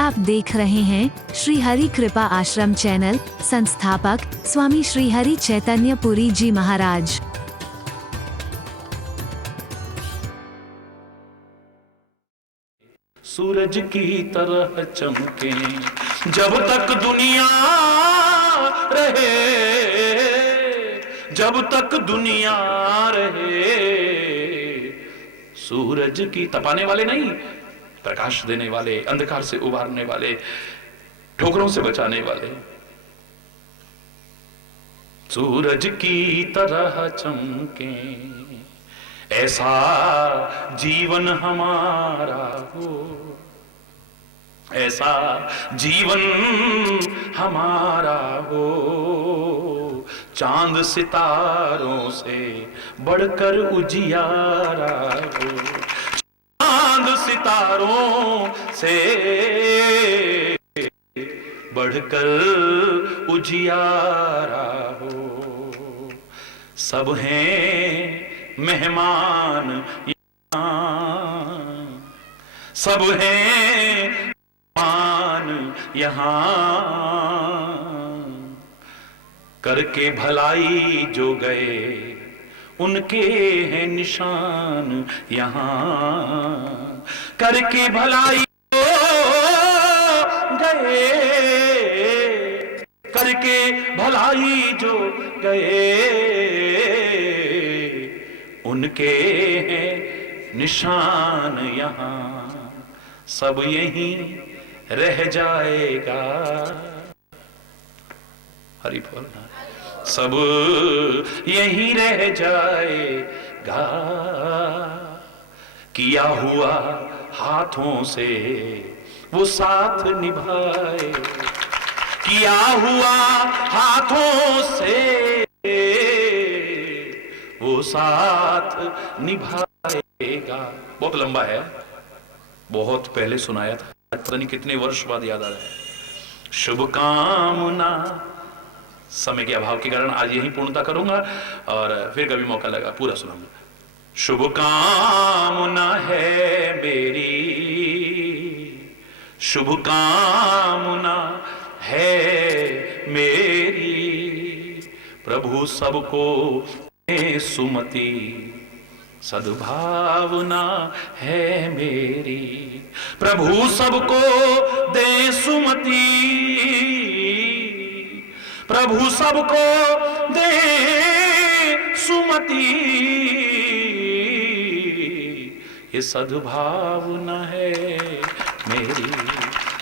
आप देख रहे हैं श्री हरि कृपा आश्रम चैनल। संस्थापक स्वामी श्री हरि चैतन्य पुरी जी महाराज। सूरज की तरह चमके जब तक दुनिया रहे, जब तक दुनिया रहे। सूरज की तपाने वाले नहीं, प्रकाश देने वाले, अंधकार से उबारने वाले, ठोकरों से बचाने वाले। सूरज की तरह चमके ऐसा जीवन हमारा हो, ऐसा जीवन हमारा हो। चांद सितारों से बढ़कर उजियारा हो, चांद सितारों से बढ़कर उजियारा हो। सब हैं मेहमान यहाँ, सब हैं मेहमान यहाँ। करके भलाई जो गए उनके हैं निशान यहाँ। करके भलाई जो गए, करके भलाई जो गए उनके हैं निशान यहाँ। सब यहीं रह जाएगा, हरि बोल। सब यहीं रह जाएगा, किया हुआ हाथों से वो साथ निभाए, किया हुआ हाथों से वो साथ निभाएगा। बहुत लंबा है, बहुत पहले सुनाया था, पता नहीं कितने वर्ष बाद याद आ रहा है। शुभकामना, समय के अभाव के कारण आज यही पूर्णता करूंगा और फिर कभी मौका लगा पूरा सुनाऊंगा। शुभकामना है मेरी, शुभकामना है मेरी, प्रभु सबको दे सुमति, सद्भावना है मेरी। प्रभु सबको दे सुमति, प्रभु सबको दे सुमति, ये सद्भावना है मेरी।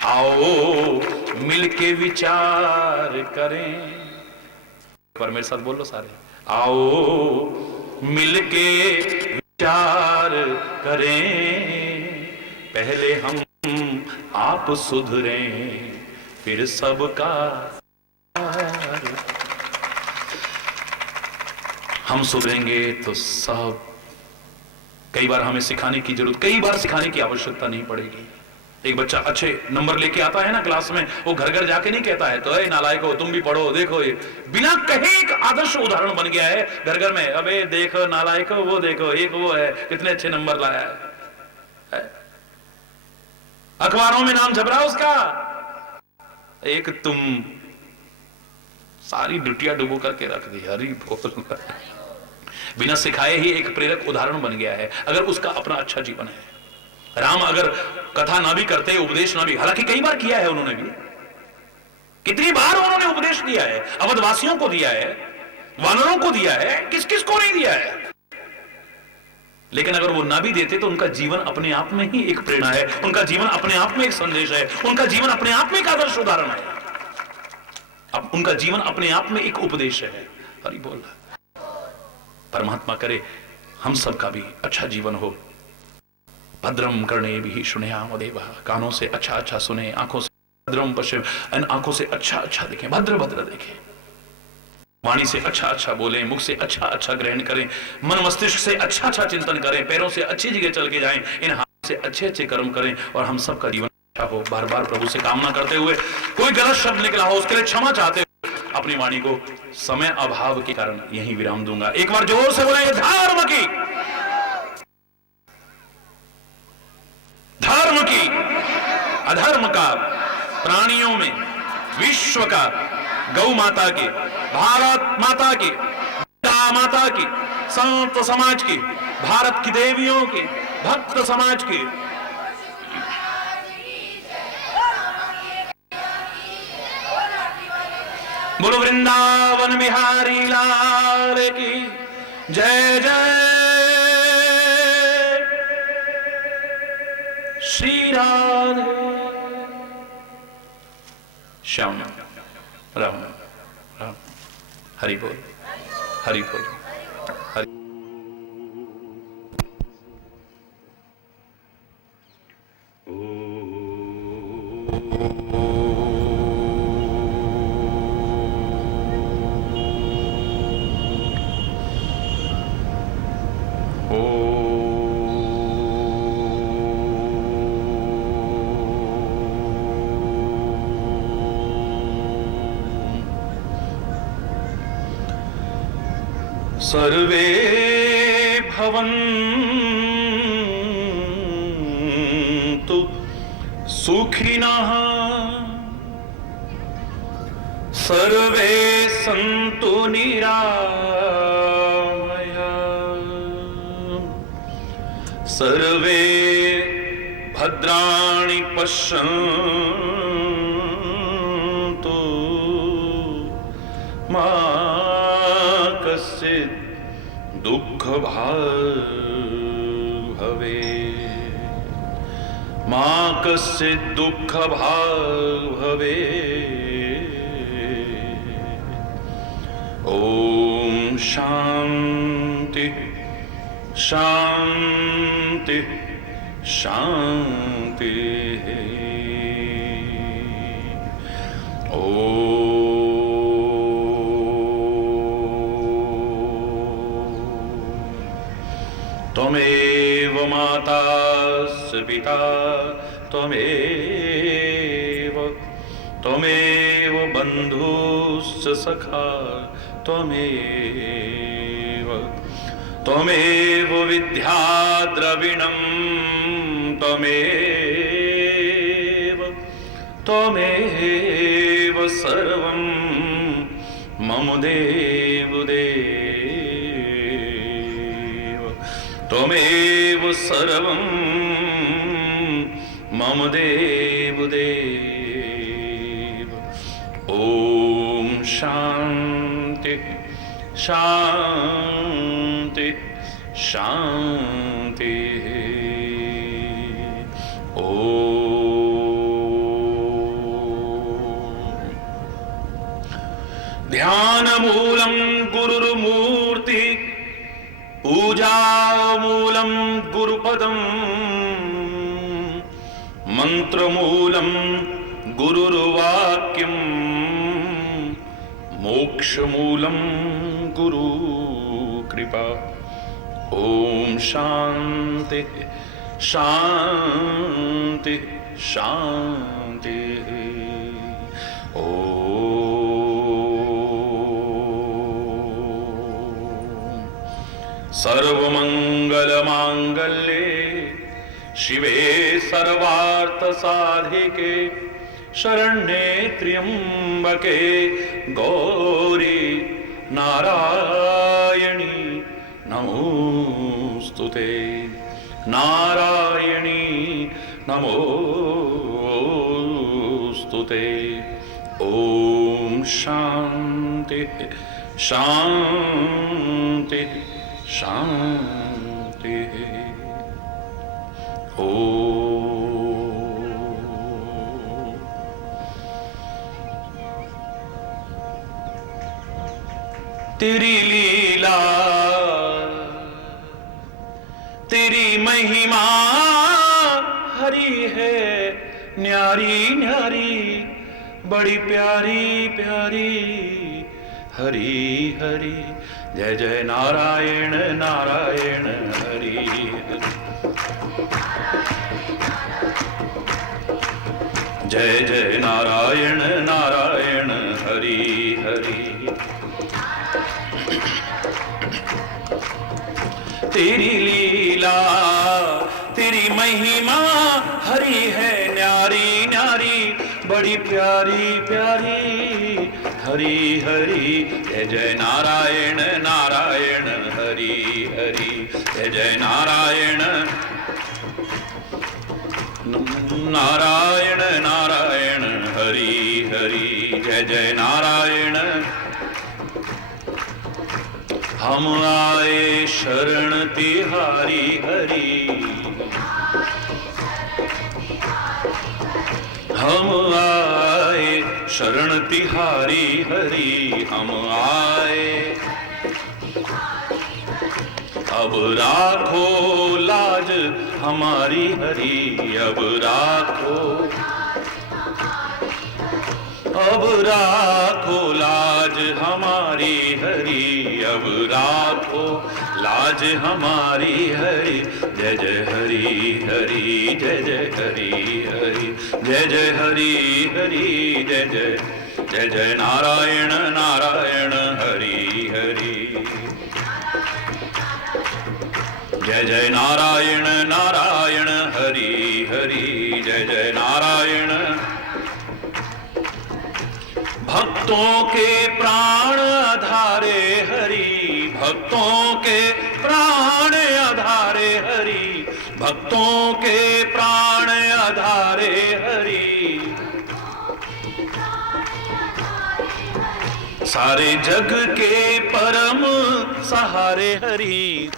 आओ मिलके विचार करें, पर मेरे साथ बोलो सारे। आओ मिलके विचार करें, पहले हम आप सुधरें फिर सबका। हम सुधरेंगे तो सब। कई बार हमें सिखाने की जरूरत, कई बार सिखाने की आवश्यकता नहीं पड़ेगी। एक बच्चा अच्छे नंबर लेके आता है ना क्लास में, वो घर घर जाके नहीं कहता है तो ए नालायको तुम भी पढ़ो, देखो ये बिना कहे एक आदर्श उदाहरण बन गया है घर घर में। अबे देखो नालायको, वो देखो एक वो है कितने अच्छे नंबर लाया है। अखबारों में नाम छप रहा उसका, एक तुम सारी डुटिया डुबो करके रख दी। हरी बोल। बिना सिखाए ही एक प्रेरक उदाहरण बन गया है। अगर उसका अपना अच्छा जीवन है, राम अगर कथा ना भी करते, उपदेश ना भी, हालांकि कई बार किया है उन्होंने भी, कितनी बार उन्होंने उपदेश दिया है, अवधवासियों को दिया है, वानरों को दिया है, किस किस को नहीं दिया है। लेकिन अगर वो ना भी देते तो उनका जीवन अपने आप में ही एक प्रेरणा है, उनका जीवन अपने आप में एक संदेश है, उनका जीवन अपने आप में एक आदर्श उदाहरण है, अब उनका जीवन अपने आप में एक उपदेश है। हरि बोल। परमात्मा करे हम सबका भी अच्छा जीवन हो। भद्रम कर्णे भी शुण्या देवा, कानों से अच्छा अच्छा सुने, आंखों से भद्रम पश्चिम, आंखों से अच्छा अच्छा देखें, भद्र भद्र देखें, वाणी से अच्छा अच्छा बोलें, मुख से अच्छा अच्छा ग्रहण करें, मन मस्तिष्क से अच्छा अच्छा चिंतन करें, पैरों से अच्छी जगह चल के जाएं, इन हाथ से अच्छे अच्छे कर्म करें और हम सबका जीवन अच्छा हो। बार बार प्रभु से कामना करते हुए, कोई गलत शब्द निकला हो उसके लिए क्षमा चाहते हुए अपनी वाणी को समय अभाव के कारण यहीं विराम दूंगा। एक बार जोर से बोलेंगे धर्म की, धर्म की। अधर्म का, प्राणियों में, विश्व का, गौ माता के, भारत माता के, माता की, संत समाज की, भारत की देवियों के, भक्त समाज के, बोलो वृंदावन बिहारी लाल की जय जय श्री राधे श्याम राम राम। हरि बोल, हरि बोल, हरि। सर्वे भवन्तु सुखिनः, सर्वे सन्तु निरामयाः, सर्वे भद्राणि पश्यन्तु मा कश्चित् दुःख भाग् भवेत्, मा कश्चित् दुःख भाग् भवेत्। ओम शांति शांति शांति। त्वमेव माता पिता, त्वमेव त्वमेव बन्धुश्च सखा, त्वमेव त्वमेव विद्या द्रविणं, त्वमेव त्वमेव सर्वं मम देव देव, त्वमेव सर्वं मम देव देव। ओम शांति शांति शांति। ध्यान मूलं गुरुर्मूर्ति, पूजा मूलं गुरुपदं, मंत्र मूलं गुरुर्वाक्यं, मोक्ष मूलं गुरु कृपा। ओम शांति शांति शांति। सर्वमंगल मांगल्ये शिवे सर्वार्थ साधिके, शरण्ये त्र्यंबके गौरी नारायणी नमोस्तुते, नारायणी नमोस्तुते। ओम शांति शांति शांति। तेरी लीला तेरी महिमा हरी है, न्यारी न्यारी बड़ी प्यारी प्यारी, हरी हरी। जय जय नारायण नारायण हरि हरि। जय जय नारायण नारायण हरि हरि। तेरी लीला तेरी महिमा हरी है, न्यारी बड़ी प्यारी प्यारी हरि हरि। जय जय नारायण नारायण हरि हरि। जय जय नारायण नारायण नारायण हरि हरि। जय जय नारायण। हम आए शरण तिहारी हरि। हम आए शरण तिहारी हरि। हम आए अब राखो लाज हमारी हरि। अब राखो लाज हमारी हरि। अब राखो लाज हमारी हरि। जय जय हरि हरि। जय जय हरि हरि। जय जय हरि हरि। जय जय जय जय नारायण नारायण हरि हरि। जय जय नारायण नारायण हरि हरि। जय जय नारायण। भक्तों के प्राण आधारे हरि। भक्तों के प्राण आधारे हरि। भक्तों के प्राण आधारे हरि। सारे जग के परम सहारे हरि।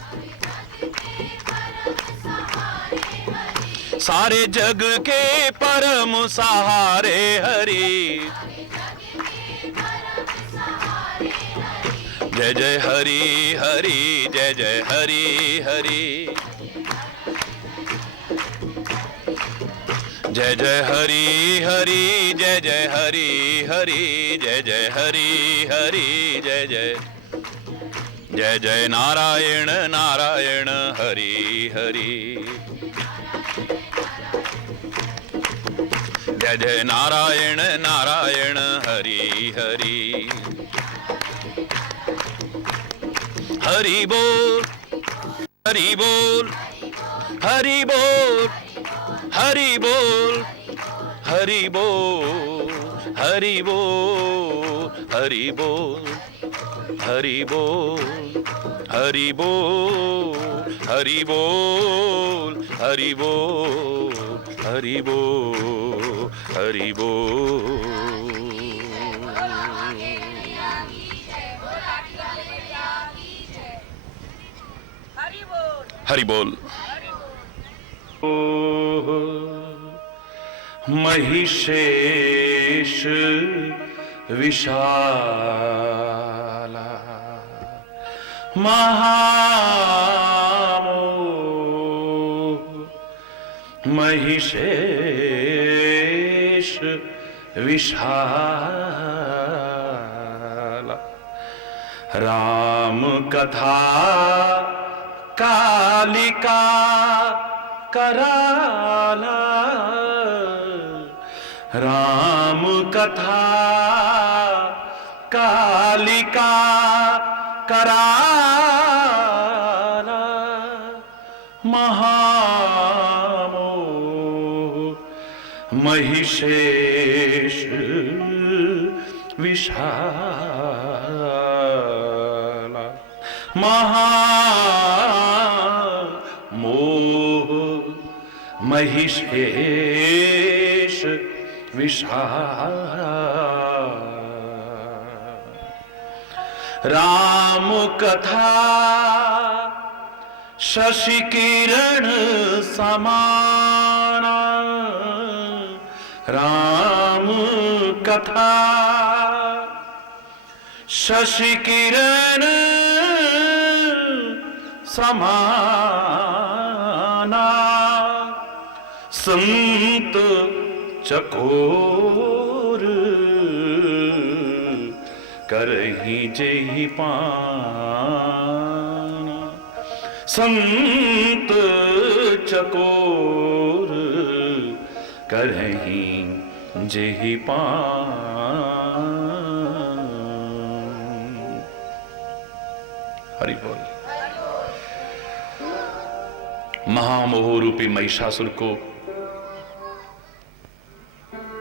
सारे जग के परम सहारे हरि। जय जय हरि हरि। जय जय हरि हरि। जय जय हरि हरि। जय जय हरि हरि। जय जय हरि हरि। जय जय जय जय नारायण नारायण हरि हरि। जय जय नारायण नारायण हरि हरि। हरि बोल हरि बोल हरि बोल हरि बोल हरि बोल हरि बोल हरि बोल हरि बोल हरि बोल हरि बोल हरि बोल हरि बोल हरि बोल। हरि बोल। महिषेश विशाला महामोह। महिषेश विशाला। राम कथा कालिका कराला। राम कथा कालिका कराला। महामोह महिषेश विशाला। महामोह महिषेश विशाला। राम कथा शशि किरण समाना। राम कथा शशि किरण समाना। संत चकोर करहि जेहि पाना। संत चकोर करहि जेहि पाना। हरि बोल। महामोह रूपी महिषासुर को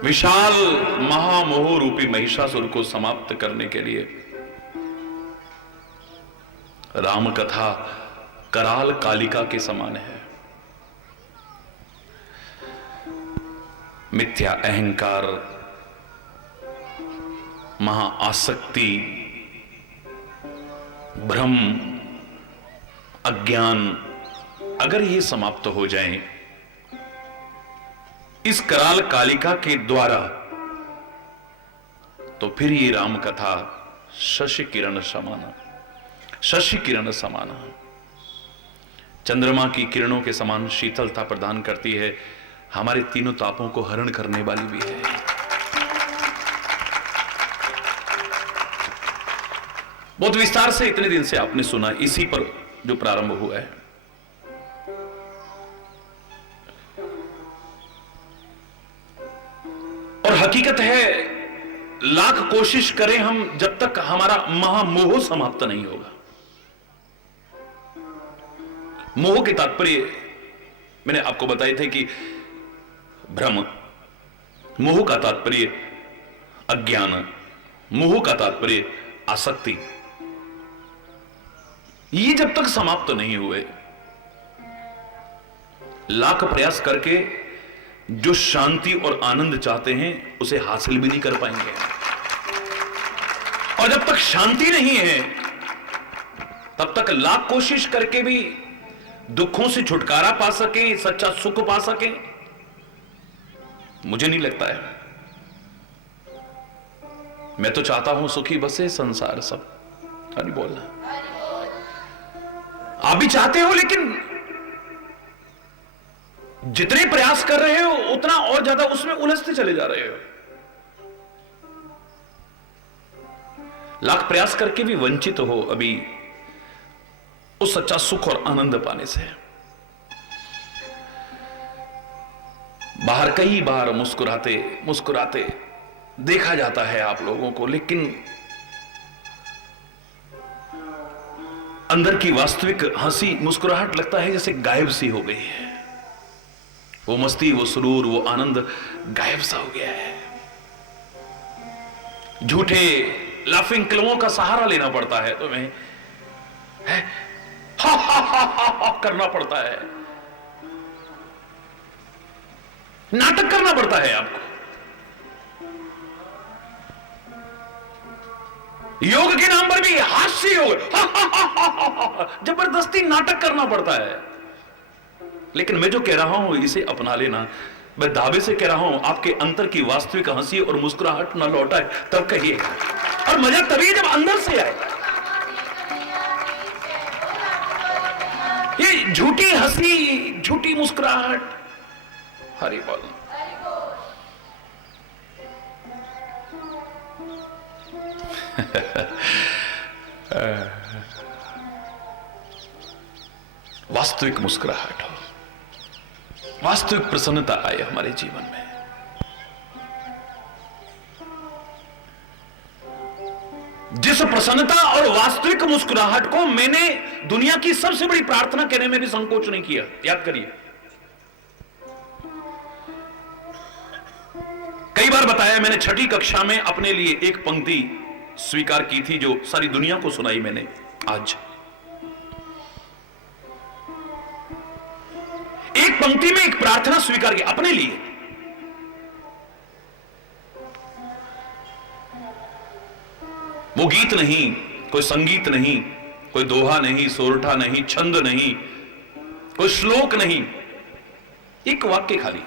विशाल महामोह रूपी महिषासुर को समाप्त करने के लिए राम कथा कराल कालिका के समान है। मिथ्या अहंकार, महाआसक्ति, भ्रम, अज्ञान अगर ये समाप्त हो जाएं इस कराल कालिका के द्वारा, तो फिर ये राम कथा शशि किरण समाना, शशि किरण समाना, चंद्रमा की किरणों के समान शीतलता प्रदान करती है, हमारे तीनों तापों को हरण करने वाली भी है। बहुत विस्तार से इतने दिन से आपने सुना, इसी पर जो प्रारंभ हुआ है। और हकीकत है, लाख कोशिश करें हम, जब तक हमारा महामोह समाप्त नहीं होगा। मोह के तात्पर्य मैंने आपको बताए थे कि भ्रम, मोह का तात्पर्य अज्ञान, मोह का तात्पर्य आसक्ति। ये जब तक समाप्त नहीं हुए, लाख प्रयास करके जो शांति और आनंद चाहते हैं उसे हासिल भी नहीं कर पाएंगे। और जब तक शांति नहीं है तब तक लाख कोशिश करके भी दुखों से छुटकारा पा सकें, सच्चा सुख पा सकें, मुझे नहीं लगता है। मैं तो चाहता हूं सुखी बसे संसार सब। नहीं बोलना, आप भी चाहते हो, लेकिन जितने प्रयास कर रहे हो उतना और ज्यादा उसमें उलझते चले जा रहे हो। लाख प्रयास करके भी वंचित हो अभी उस सच्चा सुख और आनंद पाने से। बाहर कई बार मुस्कुराते मुस्कुराते देखा जाता है आप लोगों को, लेकिन अंदर की वास्तविक हंसी मुस्कुराहट लगता है जैसे गायब सी हो गई है। वो मस्ती, वो सुरूर, वो आनंद गायब सा हो गया है। झूठे लाफिंग क्लबों का सहारा लेना पड़ता है तुम्हें, हा हा हा हा करना पड़ता है, नाटक करना पड़ता है आपको। योग के नाम पर भी हास्य योग, जबरदस्ती नाटक करना पड़ता है। लेकिन मैं जो कह रहा हूं इसे अपना लेना। मैं दावे से कह रहा हूं, आपके अंतर की वास्तविक हंसी और मुस्कुराहट न लौटाए तब कहिएगा, और मजा तभी जब अंदर से आएगा। ये झूठी हंसी, झूठी मुस्कुराहट, हरि बोल, वास्तविक मुस्कुराहट हो, वास्तविक प्रसन्नता आए हमारे जीवन में। जिस प्रसन्नता और वास्तविक मुस्कुराहट को मैंने दुनिया की सबसे बड़ी प्रार्थना कहने में भी संकोच नहीं किया। याद करिए, कई बार बताया मैंने, छठी कक्षा में अपने लिए एक पंक्ति स्वीकार की थी जो सारी दुनिया को सुनाई मैंने आज। एक पंक्ति में एक प्रार्थना स्वीकार की अपने लिए। वो गीत नहीं, कोई संगीत नहीं, कोई दोहा नहीं, सोरठा नहीं, छंद नहीं, कोई श्लोक नहीं, एक वाक्य खाली।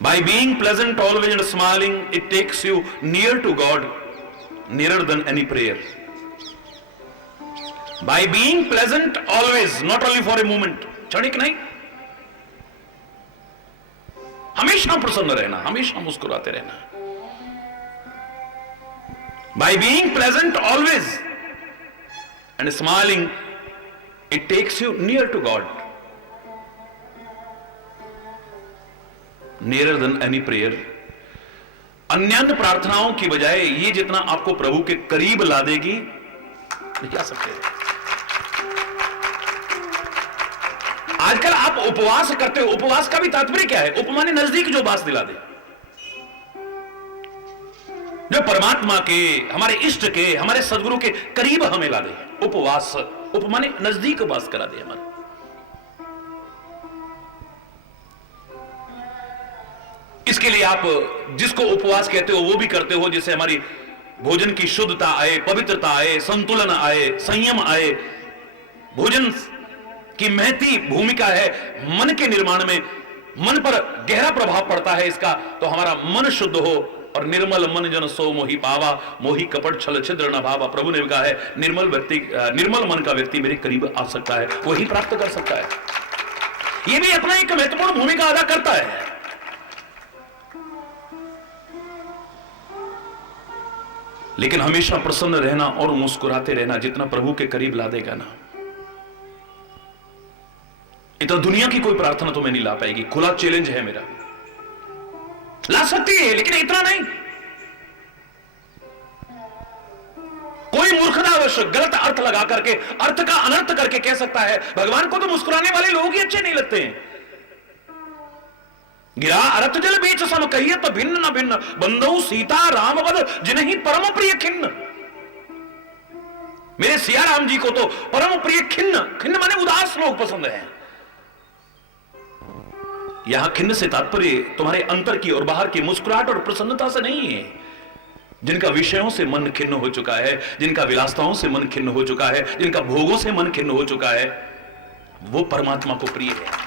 By being pleasant always and smiling, it takes you near to God, nearer than any prayer. By being pleasant always, not only for a moment, क्षणिक नहीं, हमेशा प्रसन्न रहना, हमेशा मुस्कुराते रहना। By being pleasant always and smiling, it takes you near to God, nearer than any prayer. अन्यान्य प्रार्थनाओं की बजाय ये जितना आपको प्रभु के करीब ला देगी, क्या सकते हैं। आजकल आप उपवास करते हो, उपवास का भी तात्पर्य क्या है? उपमा ने नजदीक जो बात दिला दे। जो परमात्मा के, हमारे इष्ट के, हमारे सदगुरु के करीब हमें ला दे। उपवास, उप माने नजदीक वास करा दे हमारे। इसके लिए आप जिसको उपवास कहते हो वो भी करते हो, जिससे हमारी भोजन की शुद्धता आए, पवित्रता आए, संतुलन आए, संयम आए। भोजन की महती भूमिका है मन के निर्माण में, मन पर गहरा प्रभाव पड़ता है इसका। तो हमारा मन शुद्ध हो, और निर्मल मन जन सो मोहि पावा, मोहि कपट छल छिद्र न भावा। प्रभु ने कहा है निर्मल व्यक्ति, निर्मल मन का व्यक्ति मेरे करीब आ सकता है, वही प्राप्त कर सकता है। यह भी अपना एक महत्वपूर्ण भूमिका अदा करता है। लेकिन हमेशा प्रसन्न रहना और मुस्कुराते रहना जितना प्रभु के करीब ला देगा ना, इतना दुनिया की कोई प्रार्थना तुम्हें नहीं ला पाएगी। खुला चैलेंज है मेरा, ला सकती है लेकिन इतना नहीं। कोई मूर्खतावश गलत अर्थ लगा करके, अर्थ का अनर्थ करके कह सकता है भगवान को तो मुस्कुराने वाले लोग ही अच्छे नहीं लगते हैं। गिरा अरथ जल बीच सम कहिए तो भिन्न न भिन्न, बंदौ सीता राम वद जिन्हीं परम प्रिय खिन्न। मेरे सिया राम जी को तो परम प्रिय खिन्न, खिन्न माने उदास लोग पसंद हैं। यहां खिन्न से तात्पर्य तुम्हारे अंतर की और बाहर की मुस्कुराहट और प्रसन्नता से नहीं है। जिनका विषयों से मन खिन्न हो चुका है, जिनका विलासताओं से मन खिन्न हो चुका है, जिनका भोगों से मन खिन्न हो चुका है, वो परमात्मा को प्रिय है।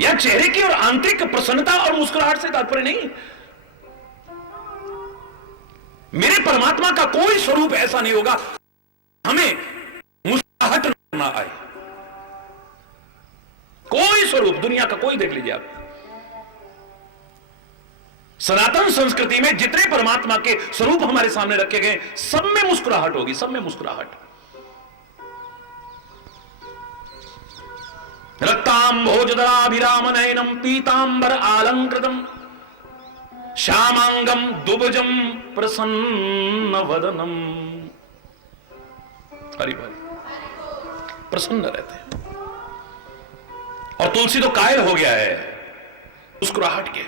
या चेहरे की और आंतरिक प्रसन्नता और मुस्कुराहट से तात्पर्य नहीं। मेरे परमात्मा का कोई स्वरूप ऐसा नहीं होगा हमें मुस्कुराहट ना आए। कोई स्वरूप दुनिया का कोई देख लीजिए आप, सनातन संस्कृति में जितने परमात्मा के स्वरूप हमारे सामने रखे गए सब में मुस्कुराहट होगी, सब में मुस्कुराहट। रक्तांभोजदलाभिराम नयनम पीतांबर आलंकृतम श्यामांगम दुबजम प्रसन्न वदनम। हरि बोल, प्रसन्न रहते हैं। और तुलसी तो कायल हो गया है मुस्कुराहट के।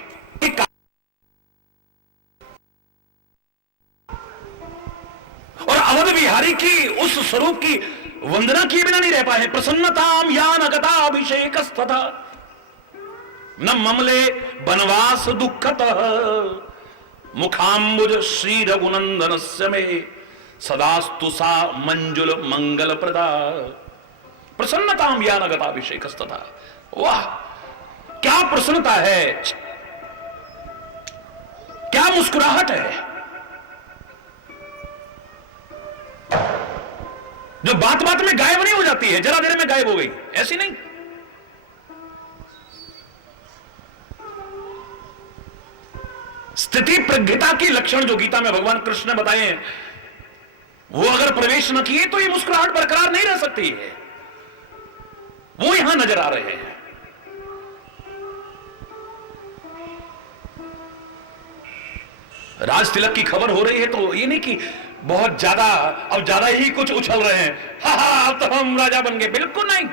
और अवध बिहारी की उस स्वरूप की वंदना किए बिना नहीं रह पाए। प्रसन्नताम यान अगता अभिषेक तथा न ममले बनवास दुखतः मुखाम्बुज श्री रघुनंदन में सदास्तु सा मंजुल मंगल प्रदा। प्रसन्नताम यान अगता अभिषेक तथा। वाह क्या प्रसन्नता है, क्या मुस्कुराहट है, जो बात बात में गायब नहीं हो जाती है, जरा देर में गायब हो गई, ऐसी नहीं। स्थिति प्रज्ञता की लक्षण जो गीता में भगवान कृष्ण ने बताए हैं, वो अगर प्रवेश न किए तो ये मुस्कुराहट बरकरार नहीं रह सकती है। वो यहां नजर आ रहे हैं। राज तिलक की खबर हो रही है तो ये नहीं कि बहुत ज्यादा, अब ज्यादा ही कुछ उछल रहे हैं, हा अब तो हम राजा बन गए, बिल्कुल नहीं।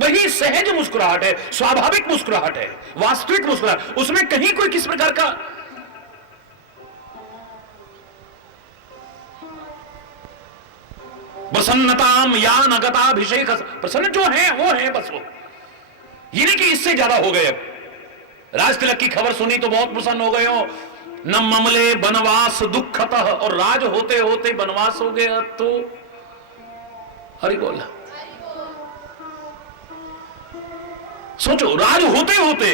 वही सहज मुस्कुराहट है, स्वाभाविक मुस्कुराहट है, वास्तविक मुस्कुराहट। उसमें कहीं कोई किस प्रकार का प्रसन्नताम यान अगताभिषेक। प्रसन्न जो है वो है, बस वो। ये नहीं कि इससे ज्यादा हो गए। अब राज तिलक की खबर सुनी तो बहुत प्रसन्न हो गए हो। न ममले बनवास दुखतः, और राज होते होते बनवास हो गया तो हरि बोल। सोचो, राज होते होते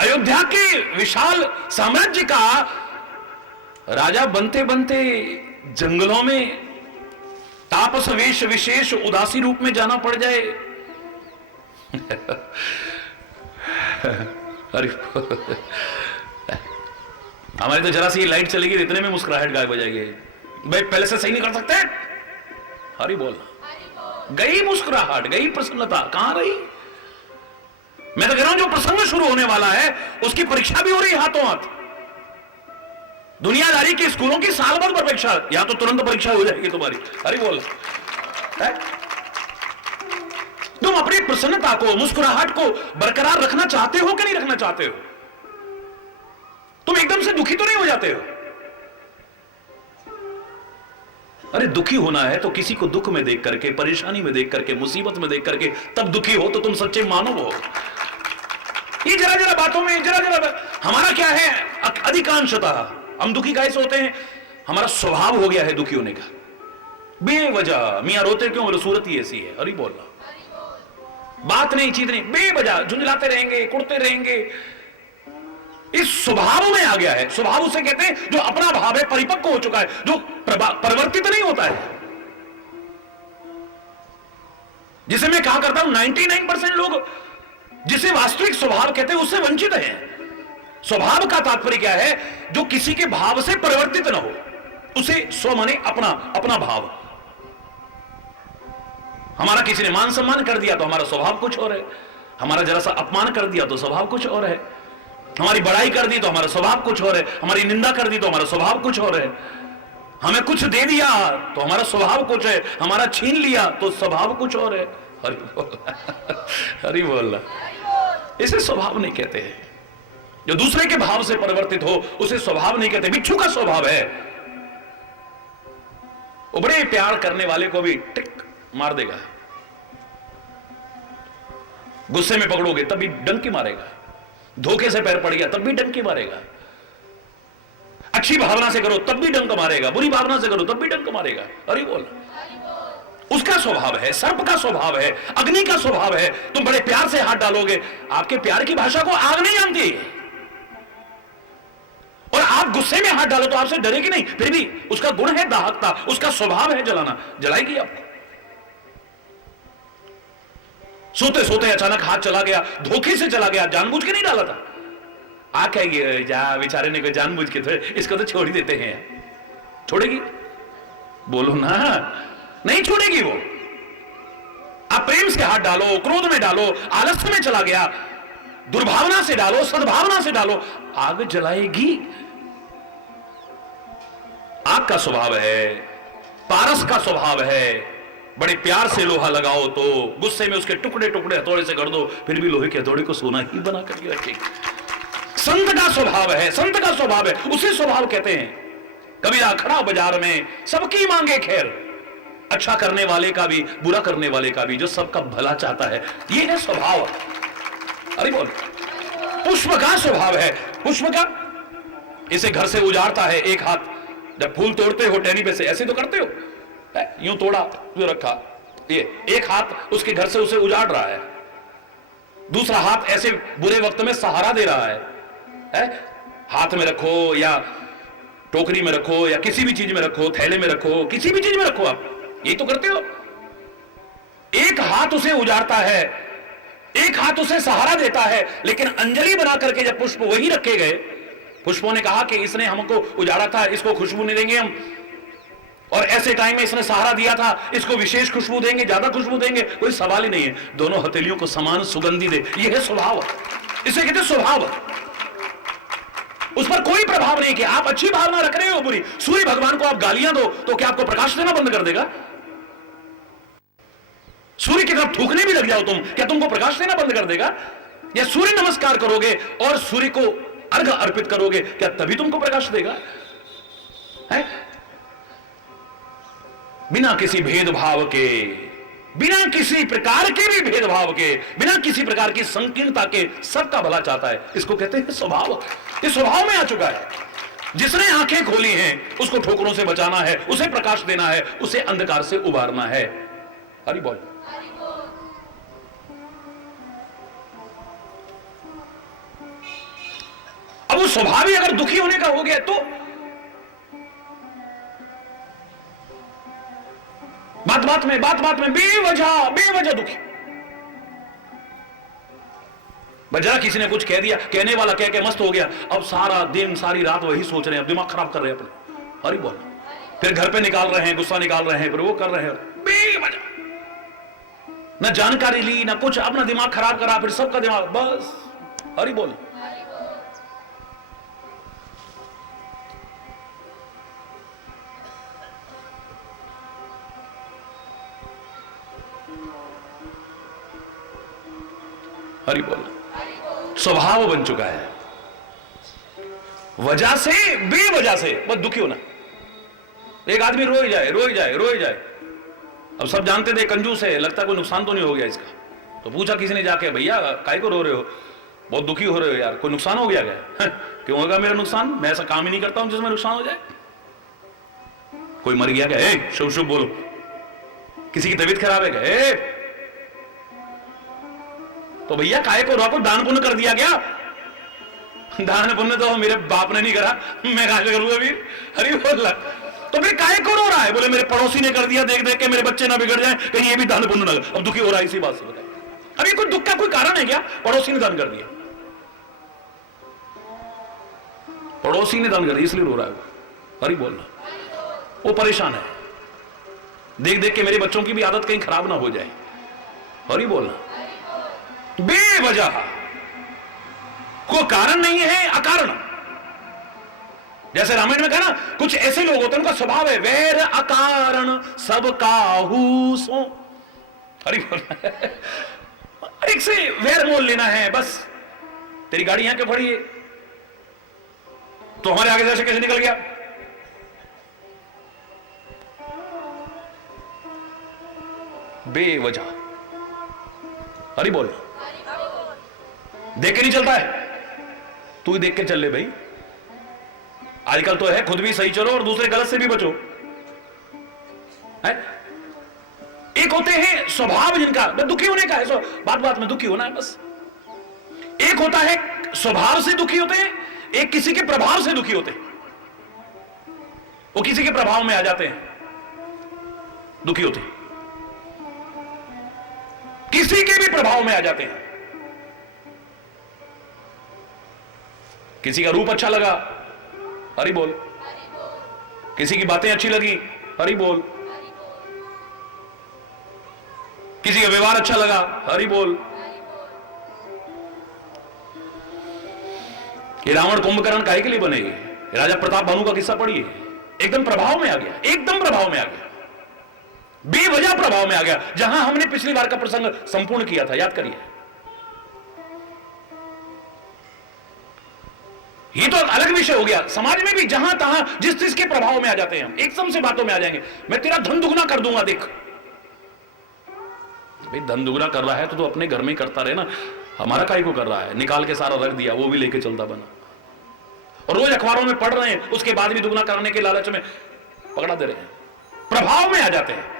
अयोध्या के विशाल साम्राज्य का राजा बनते बनते जंगलों में तापस वेश विशेष उदासी रूप में जाना पड़ जाए। अरे हमारी तो जरा सी लाइट चलेगी इतने में मुस्कुराहट गायब हो जाएगी। भाई पहले से सही नहीं कर सकते? हरि बोल। गई मुस्कुराहट, गई प्रसन्नता, कहां रही? मैं तो कह रहा हूं जो प्रसंग शुरू होने वाला है उसकी परीक्षा भी हो रही हाथों हाथ। दुनियादारी के स्कूलों की साल भर परीक्षा, या तो तुरंत परीक्षा हो जाएगी तुम्हारी। हरि बोल है? तुम अपनी प्रसन्नता को, मुस्कुराहट को बरकरार रखना चाहते हो कि नहीं रखना चाहते हो? तुम एकदम से दुखी तो नहीं हो जाते हो? अरे दुखी होना है तो किसी को दुख में देख करके, परेशानी में देख करके, मुसीबत में देख करके तब दुखी हो तो तुम सच्चे मानव हो। ये जरा जरा बातों में जरा जरा हमारा क्या है, अधिकांशतः हम दुखी कैसे होते हैं? हमारा स्वभाव हो गया है दुखी होने का, बेवजह। मियां रोते क्यों? बोले सूरत ही ऐसी है। अरे बोलना, बात नहीं, चीज नहीं, बेवजह झुंझलाते रहेंगे, कुड़ते रहेंगे। इस स्वभाव में आ गया है। स्वभाव उसे कहते हैं जो अपना भाव है, परिपक्व हो चुका है, जो परिवर्तित नहीं होता है। जिसे मैं कहा करता हूं 99% लोग जिसे वास्तविक स्वभाव कहते हैं उससे वंचित हैं। स्वभाव का तात्पर्य क्या है? जो किसी के भाव से परिवर्तित ना हो, उसे स्व माने अपना, अपना भाव। हमारा किसी ने मान सम्मान कर दिया तो हमारा स्वभाव कुछ और है, हमारा जरा सा अपमान कर दिया तो स्वभाव कुछ और है, हमारी बड़ाई कर दी तो हमारा स्वभाव कुछ और है, हमारी निंदा कर दी तो हमारा स्वभाव कुछ और है, हमें कुछ दे दिया तो हमारा स्वभाव कुछ है, हमारा छीन लिया तो स्वभाव कुछ और है। हरि बोलना, हरि बोलना। इसे स्वभाव नहीं कहते हैं। जो दूसरे के भाव से परिवर्तित हो उसे स्वभाव नहीं कहते। बिच्छू का स्वभाव है, वो बड़े प्यार करने वाले को भी टिक मार देगा, गुस्से में पकड़ोगे तब भी डंकी मारेगा, धोखे से पैर पड़ गया तब भी डंकी मारेगा, अच्छी भावना से करो तब भी डंक मारेगा, बुरी भावना से करो तब भी डंक मारेगा। अरे बोल, उसका स्वभाव है, सर्प का स्वभाव है, अग्नि का स्वभाव है। तुम बड़े प्यार से हाथ डालोगे, आपके प्यार की भाषा को आग नहीं जानती है, और आप गुस्से में हाथ डालो तो आपसे डरेगी नहीं, फिर भी उसका गुण है दाहकता, उसका स्वभाव है जलाना, जलाएगी आपको। सोते सोते अचानक हाथ चला गया, धोखे से चला गया, जानबूझ के नहीं डाला था। आ कहेगी जा बेचारे ने कोई जानबूझ के थे, इसको तो छोड़ ही देते हैं। छोड़ेगी? बोलो ना, नहीं छोड़ेगी वो। आप प्रेम से हाथ डालो, क्रोध में डालो, आलस्य में चला गया, दुर्भावना से डालो, सद्भावना से डालो, आग जलाएगी। आग का स्वभाव है, पारस का स्वभाव है। बड़े प्यार से लोहा लगाओ तो गुस्से में उसके टुकड़े टुकड़े हथौड़े से कर दो, फिर भी लोहे के हथौड़े को सोना ही बना करके रखेगी। संत का स्वभाव है, संत का स्वभाव है, उसे स्वभाव कहते हैं। कबीरा खड़ा बाजार में सबकी मांगे खैर, अच्छा करने वाले का भी, बुरा करने वाले का भी, जो सबका भला चाहता है, ये है स्वभाव। अरे बोल, पुष्प का स्वभाव है। पुष्प का, इसे घर से उजाड़ता है एक हाथ, जब फूल तोड़ते हो टहनी पे से ऐसे तो करते हो, यूं तोड़ा यूं रखा, ये एक हाथ उसके घर से उसे उजाड़ रहा है, दूसरा हाथ ऐसे बुरे वक्त में सहारा दे रहा है। हाथ में रखो या टोकरी में रखो या किसी भी चीज में रखो, थैले में रखो, किसी भी चीज में रखो, आप ये तो करते हो। एक हाथ उसे उजाड़ता है, एक हाथ उसे सहारा देता है, लेकिन अंजलि बना करके जब पुष्प वही रखे गए, पुष्पों ने कहा कि इसने हमको उजाड़ा था, इसको खुशबू नहीं देंगे हम, और ऐसे टाइम में इसने सहारा दिया था, इसको विशेष खुशबू देंगे, ज्यादा खुशबू देंगे, कोई सवाल ही नहीं है। दोनों हथेलियों को समान सुगंधी दे, यह है स्वभाव। इसे कहते स्वभाव। उस पर कोई प्रभाव नहीं कि आप अच्छी भावना रख रहे हो बुरी। सूर्य भगवान को आप गालियां दो तो क्या आपको प्रकाश देना बंद कर देगा? सूर्य की तरफ थूकने भी लग जाओ तुम, क्या तुमको प्रकाश देना बंद कर देगा? या सूर्य नमस्कार करोगे और सूर्य को अर्घ अर्पित करोगे, क्या तभी तुमको प्रकाश देगा? है? बिना किसी भेदभाव के, बिना किसी प्रकार के भी भेदभाव के, बिना किसी प्रकार की संकीर्णता के सबका भला चाहता है। इसको कहते हैं स्वभाव। ये स्वभाव में आ चुका है। जिसने आंखें खोली हैं उसको ठोकरों से बचाना है, उसे प्रकाश देना है, उसे अंधकार से उबारना है। हरि बोल। अब वो स्वभाव ही अगर दुखी होने का हो गया तो बात बात में बेवजह दुखी। जरा किसी ने कुछ कह दिया, कहने वाला कह के मस्त हो गया, अब सारा दिन सारी रात वही सोच रहे हैं, अब दिमाग खराब कर रहे हैं अपने। अरे बोल, फिर घर पे निकाल रहे हैं, गुस्सा निकाल रहे हैं, फिर वो कर रहे हैं बेवजह, ना जानकारी ली ना कुछ, अपना दिमाग खराब करा, फिर सबका दिमाग बस। अरे बोल, हरि बोल। स्वभाव बन चुका है, वजह से बेवजह से बस दुखी होना। एक आदमी रोई जाए रोई जाए रोई जाए, अब सब जानते थे कंजूस है, लगता कोई नुकसान तो नहीं हो गया इसका। तो पूछा किसी ने जाके, भैया काहे को रो रहे हो, बहुत दुखी हो रहे हो यार, कोई नुकसान हो गया क्या? क्यों होगा मेरा नुकसान, मैं ऐसा काम ही नहीं करता हूं जिसमें नुकसान हो जाए। कोई मर गया क्या? शुभ शुभ बोलो। किसी की तबीयत खराब है क्या? तो भैया काहे को रो, दान पुण्य कर दिया क्या? दान पुण्य तो मेरे बाप ने नहीं करा, मैं कहां से करूंगा फिर? अरे बोला तो फिर काहे को रो रहा है? बोले मेरे पड़ोसी ने कर दिया, देख देख के मेरे बच्चे ना बिगड़ जाएं, कहीं ये भी दान पुण्य ना कर। अब दुखी हो रहा है इसी बात से। बताइए अभी कोई दुख का कोई कारण है क्या? पड़ोसी ने दान कर दिया, पड़ोसी ने दान कर दिया इसलिए रो रहा है वो। अरे बोलना, वो परेशान है, देख देख के मेरे बच्चों की भी आदत कहीं खराब ना हो जाए। अरे बोलना, बेवजह कोई कारण नहीं है, अकारण। जैसे रामायण में कहा ना, कुछ ऐसे लोग होते हैं उनका स्वभाव है वैर अकारण सब काहू सो। अरे एक से वैर मोल लेना है बस। तेरी गाड़ी यहां क्यों खड़ी है, तो हमारे आगे से कैसे निकल गया? बेवजह। अरे बोल, देख के नहीं चलता है, तू ही देख के चल ले भाई। आजकल तो है खुद भी सही चलो और दूसरे गलत से भी बचो है? एक होते हैं स्वभाव जिनका दुखी होने का है, बात बात में दुखी होना है बस। एक होता है स्वभाव से दुखी होते हैं, एक किसी के प्रभाव से दुखी होते हैं। वो किसी के प्रभाव में आ जाते हैं, दुखी होते हैं, किसी के भी प्रभाव में आ जाते हैं। किसी का रूप अच्छा लगा, हरि बोल। किसी की बातें अच्छी लगी, हरि बोल। किसी का व्यवहार अच्छा लगा, हरि बोल। ये रावण कुंभकर्ण काहे के लिए बने? राजा प्रताप भानु का किस्सा पढ़िए, एकदम प्रभाव में आ गया, एकदम प्रभाव में आ गया, बेवजह प्रभाव में आ गया। जहां हमने पिछली बार का प्रसंग संपूर्ण किया था, याद करिए। ये तो अलग विषय हो गया। समाज में भी जहां तहां जिस चीज के प्रभाव में आ जाते हैं हम, एकदम से बातों में आ जाएंगे, मैं तेरा धन दुगना कर दूंगा। देख भाई, धन दुगना कर रहा है तो अपने घर में ही करता रहे ना, हमारा काहे को कर रहा है? निकाल के सारा रख दिया, वो भी लेके चलता बना, और रोज अखबारों में पढ़ रहे हैं, उसके बाद भी दुगना करने के लालच में पकड़ा दे रहे हैं, प्रभाव में आ जाते हैं।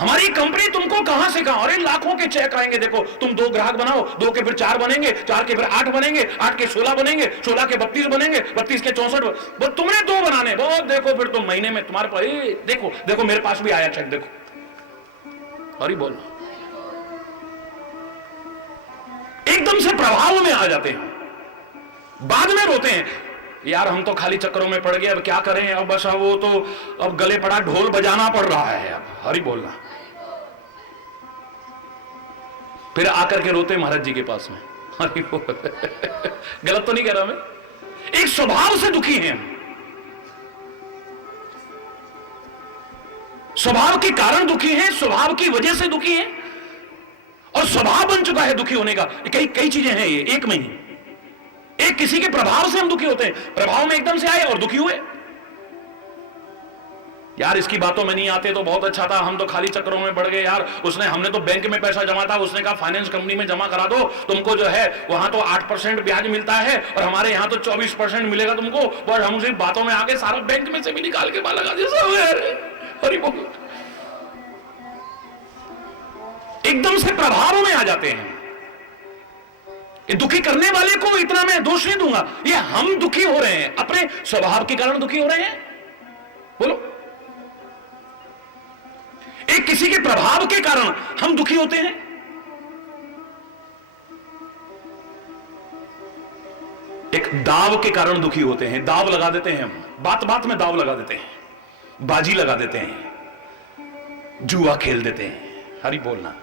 हमारी कंपनी तुमको कहां से कहां, अरे लाखों के चेक आएंगे, देखो तुम 2 ग्राहक बनाओ, 2 के फिर 4 बनेंगे, 4 के फिर 8 बनेंगे, 8 के 16 बनेंगे, 16 के 32 बनेंगे, 32 के 64, बस तुमने 2 बनाने, बहुत देखो फिर तुम महीने में तुम्हारे पास, देखो देखो मेरे पास भी आया चेक, देखो। अरे बोल, एकदम से प्रभाव में आ जाते हैं, बाद में रोते हैं, यार हम तो खाली चक्करों में पड़ गए, अब क्या करें, अब बस वो तो अब गले पड़ा ढोल बजाना पड़ रहा है अब। हरि बोलना, फिर आकर के रोते महाराज जी के पास में। हरि बोल, गलत तो नहीं कह रहा मैं, एक स्वभाव से दुखी हैं, स्वभाव के कारण दुखी हैं, स्वभाव की वजह से दुखी हैं, और स्वभाव बन चुका है दुखी होने का। कई चीजें हैं ये एक में ही। एक किसी के प्रभाव से हम दुखी होते हैं, प्रभाव में एकदम से आए और दुखी हुए, यार इसकी बातों में नहीं आते तो बहुत अच्छा था, हम तो खाली चक्करों में बढ़ गए यार, हमने तो बैंक में पैसा जमा था, उसने कहा फाइनेंस कंपनी में जमा करा दो, तुमको जो है वहां तो 8% ब्याज मिलता है और हमारे यहां तो 24% मिलेगा तुमको, पर हम उसी बातों में आके सारा बैंक में से भी निकाल के बाल लगा दिया, एकदम से प्रभाव में आ जाते हैं। ये दुखी करने वाले को इतना मैं दोष नहीं दूंगा, ये हम दुखी हो रहे हैं, अपने स्वभाव के कारण दुखी हो रहे हैं। बोलो, एक किसी के प्रभाव के कारण हम दुखी होते हैं, एक दाव के कारण दुखी होते हैं, दाव लगा देते हैं हम, बात बात में दाव लगा देते हैं, बाजी लगा देते हैं, जुआ खेल देते हैं। हरि बोलना,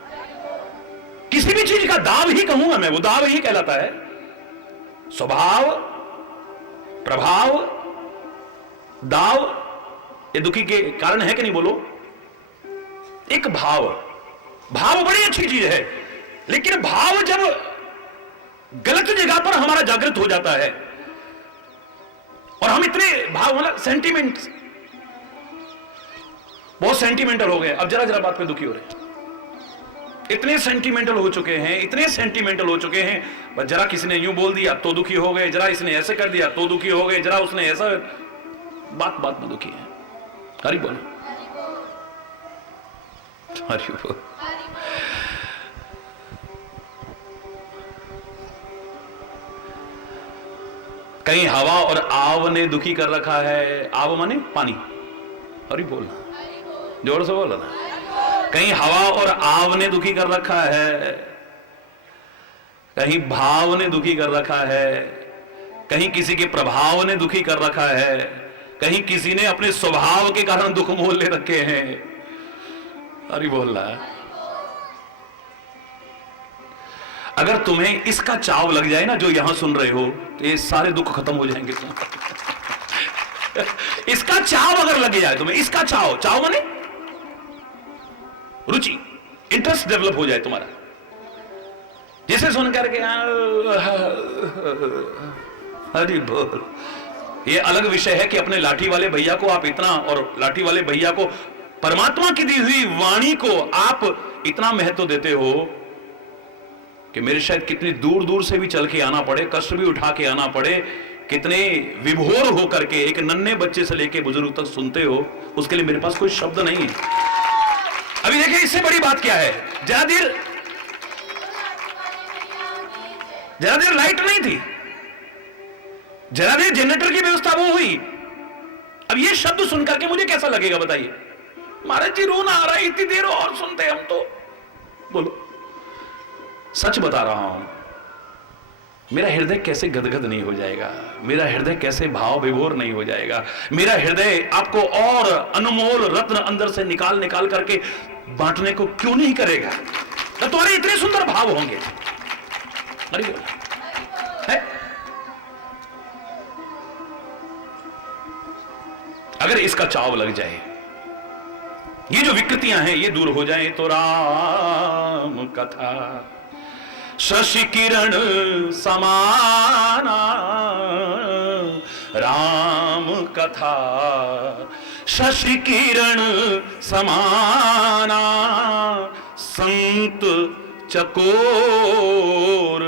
किसी भी चीज का दाव ही कहूंगा मैं, वो दाव ही कहलाता है। स्वभाव, प्रभाव, दाव, ये दुखी के कारण है कि नहीं? बोलो। एक भाव, भाव बड़ी अच्छी चीज है, लेकिन भाव जब गलत जगह पर हमारा जागृत हो जाता है और हम इतने भाव मतलब सेंटीमेंट, बहुत सेंटिमेंटल हो गए। अब जरा जरा बात पे दुखी हो रहे हैं, इतने सेंटिमेंटल हो चुके हैं, इतने सेंटिमेंटल हो चुके हैं। बस जरा किसी ने यूं बोल दिया तो दुखी हो गए, जरा इसने ऐसे कर दिया तो दुखी हो गए, जरा उसने ऐसा, बात बात में दुखी है। हरि बोल, हरि बोल। कहीं हवा और आव ने दुखी कर रखा है। आव माने पानी। हरि बोल, जोर से बोलो ना। कहीं हवा और आव ने दुखी कर रखा है, कहीं भाव ने दुखी कर रखा है, कहीं किसी के प्रभाव ने दुखी कर रखा है, कहीं किसी ने अपने स्वभाव के कारण दुख मोल ले रखे हैं। अरे बोल रहा है। अगर तुम्हें इसका चाव लग जाए ना, जो यहां सुन रहे हो, तो ये सारे दुख खत्म हो जाएंगे। इसका चाव अगर लग जाए तुम्हें, इसका चाव, चाव माने रुचि, इंटरेस्ट डेवलप हो जाए तुम्हारा, जिसे सुन करके हरि बोल। ये अलग विषय है कि अपने लाठी वाले भैया को आप इतना, और लाठी वाले भैया को, परमात्मा की दी हुई वाणी को आप इतना महत्व देते हो कि मेरे शायद कितनी दूर दूर से भी चल के आना पड़े, कष्ट भी उठा के आना पड़े, कितने विभोर होकर के एक नन्हे बच्चे से लेके बुजुर्ग तक सुनते हो, उसके लिए मेरे पास कोई शब्द नहीं है। अभी देखिए इससे बड़ी बात क्या है, जरा देर लाइट नहीं थी, जरा देर जनरेटर की व्यवस्था वो हुई। अब ये शब्द सुनकर के मुझे कैसा लगेगा बताइए? महाराज जी रोना आ रहा है, इतनी देर और सुनते हम तो। बोलो, सच बता रहा हूं, मेरा हृदय कैसे गदगद नहीं हो जाएगा, मेरा हृदय कैसे भाव विभोर नहीं हो जाएगा, मेरा हृदय आपको और अनमोल रत्न अंदर से निकाल निकाल करके बांटने को क्यों नहीं करेगा? तो तुम्हारे इतने सुंदर भाव होंगे। अरे है? अगर इसका चाव लग जाए, ये जो विकृतियां हैं ये दूर हो जाए, तो राम कथा शशि किरण समाना, राम कथा शशि किरण समाना, संत चकोर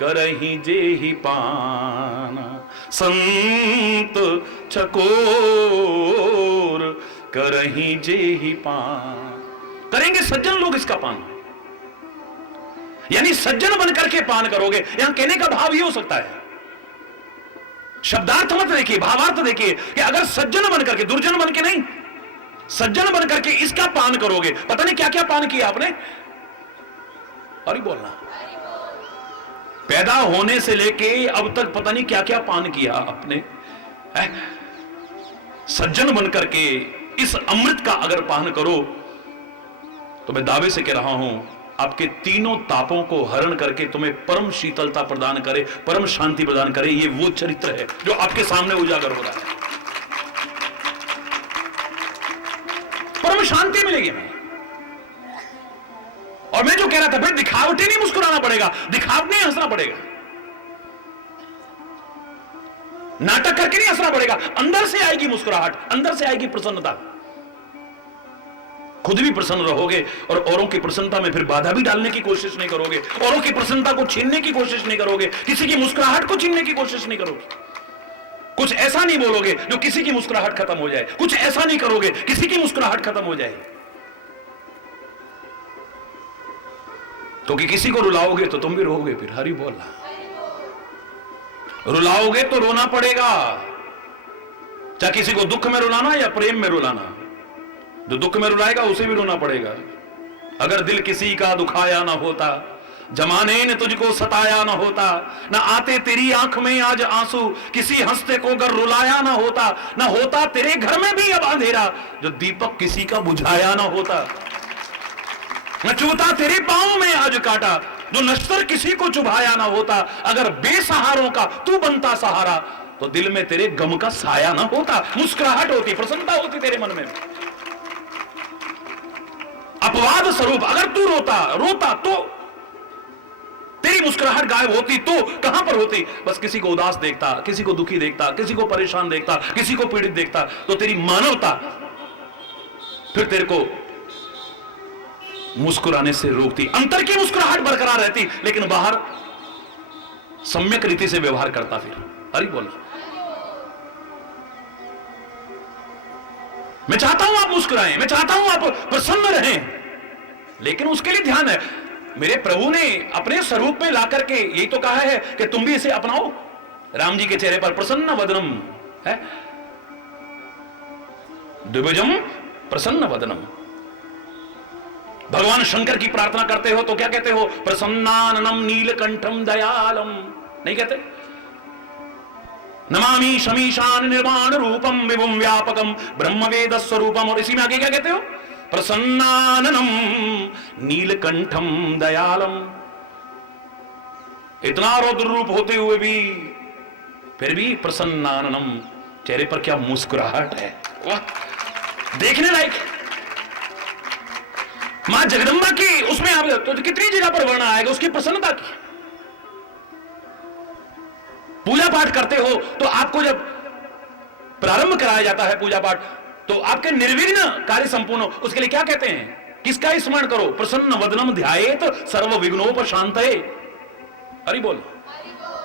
करहि जेहि पाना, संत चकोर करहि जेहि पान। करेंगे सज्जन लोग इसका पान, यानी सज्जन बनकर के पान करोगे। यहां कहने का भाव ये हो सकता है, शब्दार्थ मत देखिए, भावार्थ देखिए, कि अगर सज्जन बनकर के, दुर्जन बन के नहीं, सज्जन बनकर के इसका पान करोगे। पता नहीं क्या क्या पान किया आपने। अरे बोलना, पैदा होने से लेके अब तक पता नहीं क्या क्या पान किया आपने। सज्जन बनकर के इस अमृत का अगर पान करो, तो मैं दावे से कह रहा हूं, आपके तीनों तापों को हरण करके तुम्हें परम शीतलता प्रदान करे, परम शांति प्रदान करे। ये वो चरित्र है जो आपके सामने उजागर हो रहा है। परम शांति मिलेगी हमें। और मैं जो कह रहा था, भाई दिखावटी नहीं मुस्कुराना पड़ेगा, दिखावट नहीं हंसना पड़ेगा, नाटक करके नहीं हंसना पड़ेगा। अंदर से आएगी मुस्कुराहट, अंदर से आएगी प्रसन्नता। खुद भी प्रसन्न रहोगे और औरों की प्रसन्नता में फिर बाधा भी डालने की कोशिश नहीं करोगे, औरों की प्रसन्नता को छीनने की कोशिश नहीं करोगे, किसी की मुस्कुराहट को छीनने की कोशिश नहीं करोगे। कुछ ऐसा नहीं बोलोगे जो किसी की मुस्कुराहट खत्म हो जाए, कुछ ऐसा नहीं करोगे किसी की मुस्कुराहट खत्म हो जाए। क्योंकि किसी को रुलाओगे तो तुम भी रोओगे फिर। हरि बोला, रुलाओगे तो रोना पड़ेगा, चाहे किसी को दुख में रुलाना या प्रेम में रुलाना। जो दुख में रुलाएगा उसे भी रोना पड़ेगा। अगर दिल किसी का दुखाया ना होता, जमाने ने तुझको सताया ना होता, ना आते तेरी आंख में आज आंसू, किसी हंसते को अगर रुलाया ना होता, ना होता तेरे घर में भी अब अंधेरा, जो दीपक किसी का बुझाया ना होता, न चुभता तेरे पांव में आज काटा, जो नश्तर किसी को चुभाया ना होता। अगर बेसहारों का तू बनता सहारा, तो दिल में तेरे गम का साया ना होता, मुस्कुराहट होती, प्रसन्नता होती तेरे मन में। अपवाद स्वरूप अगर तू रोता तो तेरी मुस्कुराहट गायब होती तो कहां पर होती? बस किसी को उदास देखता, किसी को दुखी देखता, किसी को परेशान देखता, किसी को पीड़ित देखता, तो तेरी मानवता फिर तेरे को मुस्कुराने से रोकती। अंतर की मुस्कुराहट बरकरार रहती, लेकिन बाहर सम्यक रीति से व्यवहार करता। फिर हरि बोल। मैं चाहता हूं आप मुस्कुराएं, मैं चाहता हूं आप प्रसन्न रहें, लेकिन उसके लिए ध्यान है। मेरे प्रभु ने अपने स्वरूप में ला करके यही तो कहा है कि तुम भी इसे अपनाओ। राम जी के चेहरे पर प्रसन्न वदनम है, द्विभुजम प्रसन्न वदनम। भगवान शंकर की प्रार्थना करते हो तो क्या कहते हो? प्रसन्नाननम नीलकंठम दयालम, नहीं कहते? नमामि शमीशान निर्वाण रूपम विभुम व्यापकम ब्रह्मवेद स्वरूपम। और इसी में आगे क्या कहते हो? प्रसन्नाननम नीलकंठम दयालम। इतना रौद्र रूप होते हुए भी फिर भी प्रसन्नाननम, चेहरे पर क्या मुस्कुराहट है, वाह, देखने लायक। मां जगदंबा की उसमें आप तो कितनी जगह पर वर्णन आएगा उसकी प्रसन्नता की। पूजा पाठ करते हो तो आपको जब प्रारंभ कराया जाता है पूजा पाठ, तो आपके निर्विघ्न कार्य संपूर्ण हो, उसके लिए क्या कहते हैं? किसका स्मरण करो? प्रसन्न वदनम ध्यायेत सर्व विघ्नोपशांतये। हरि बोल।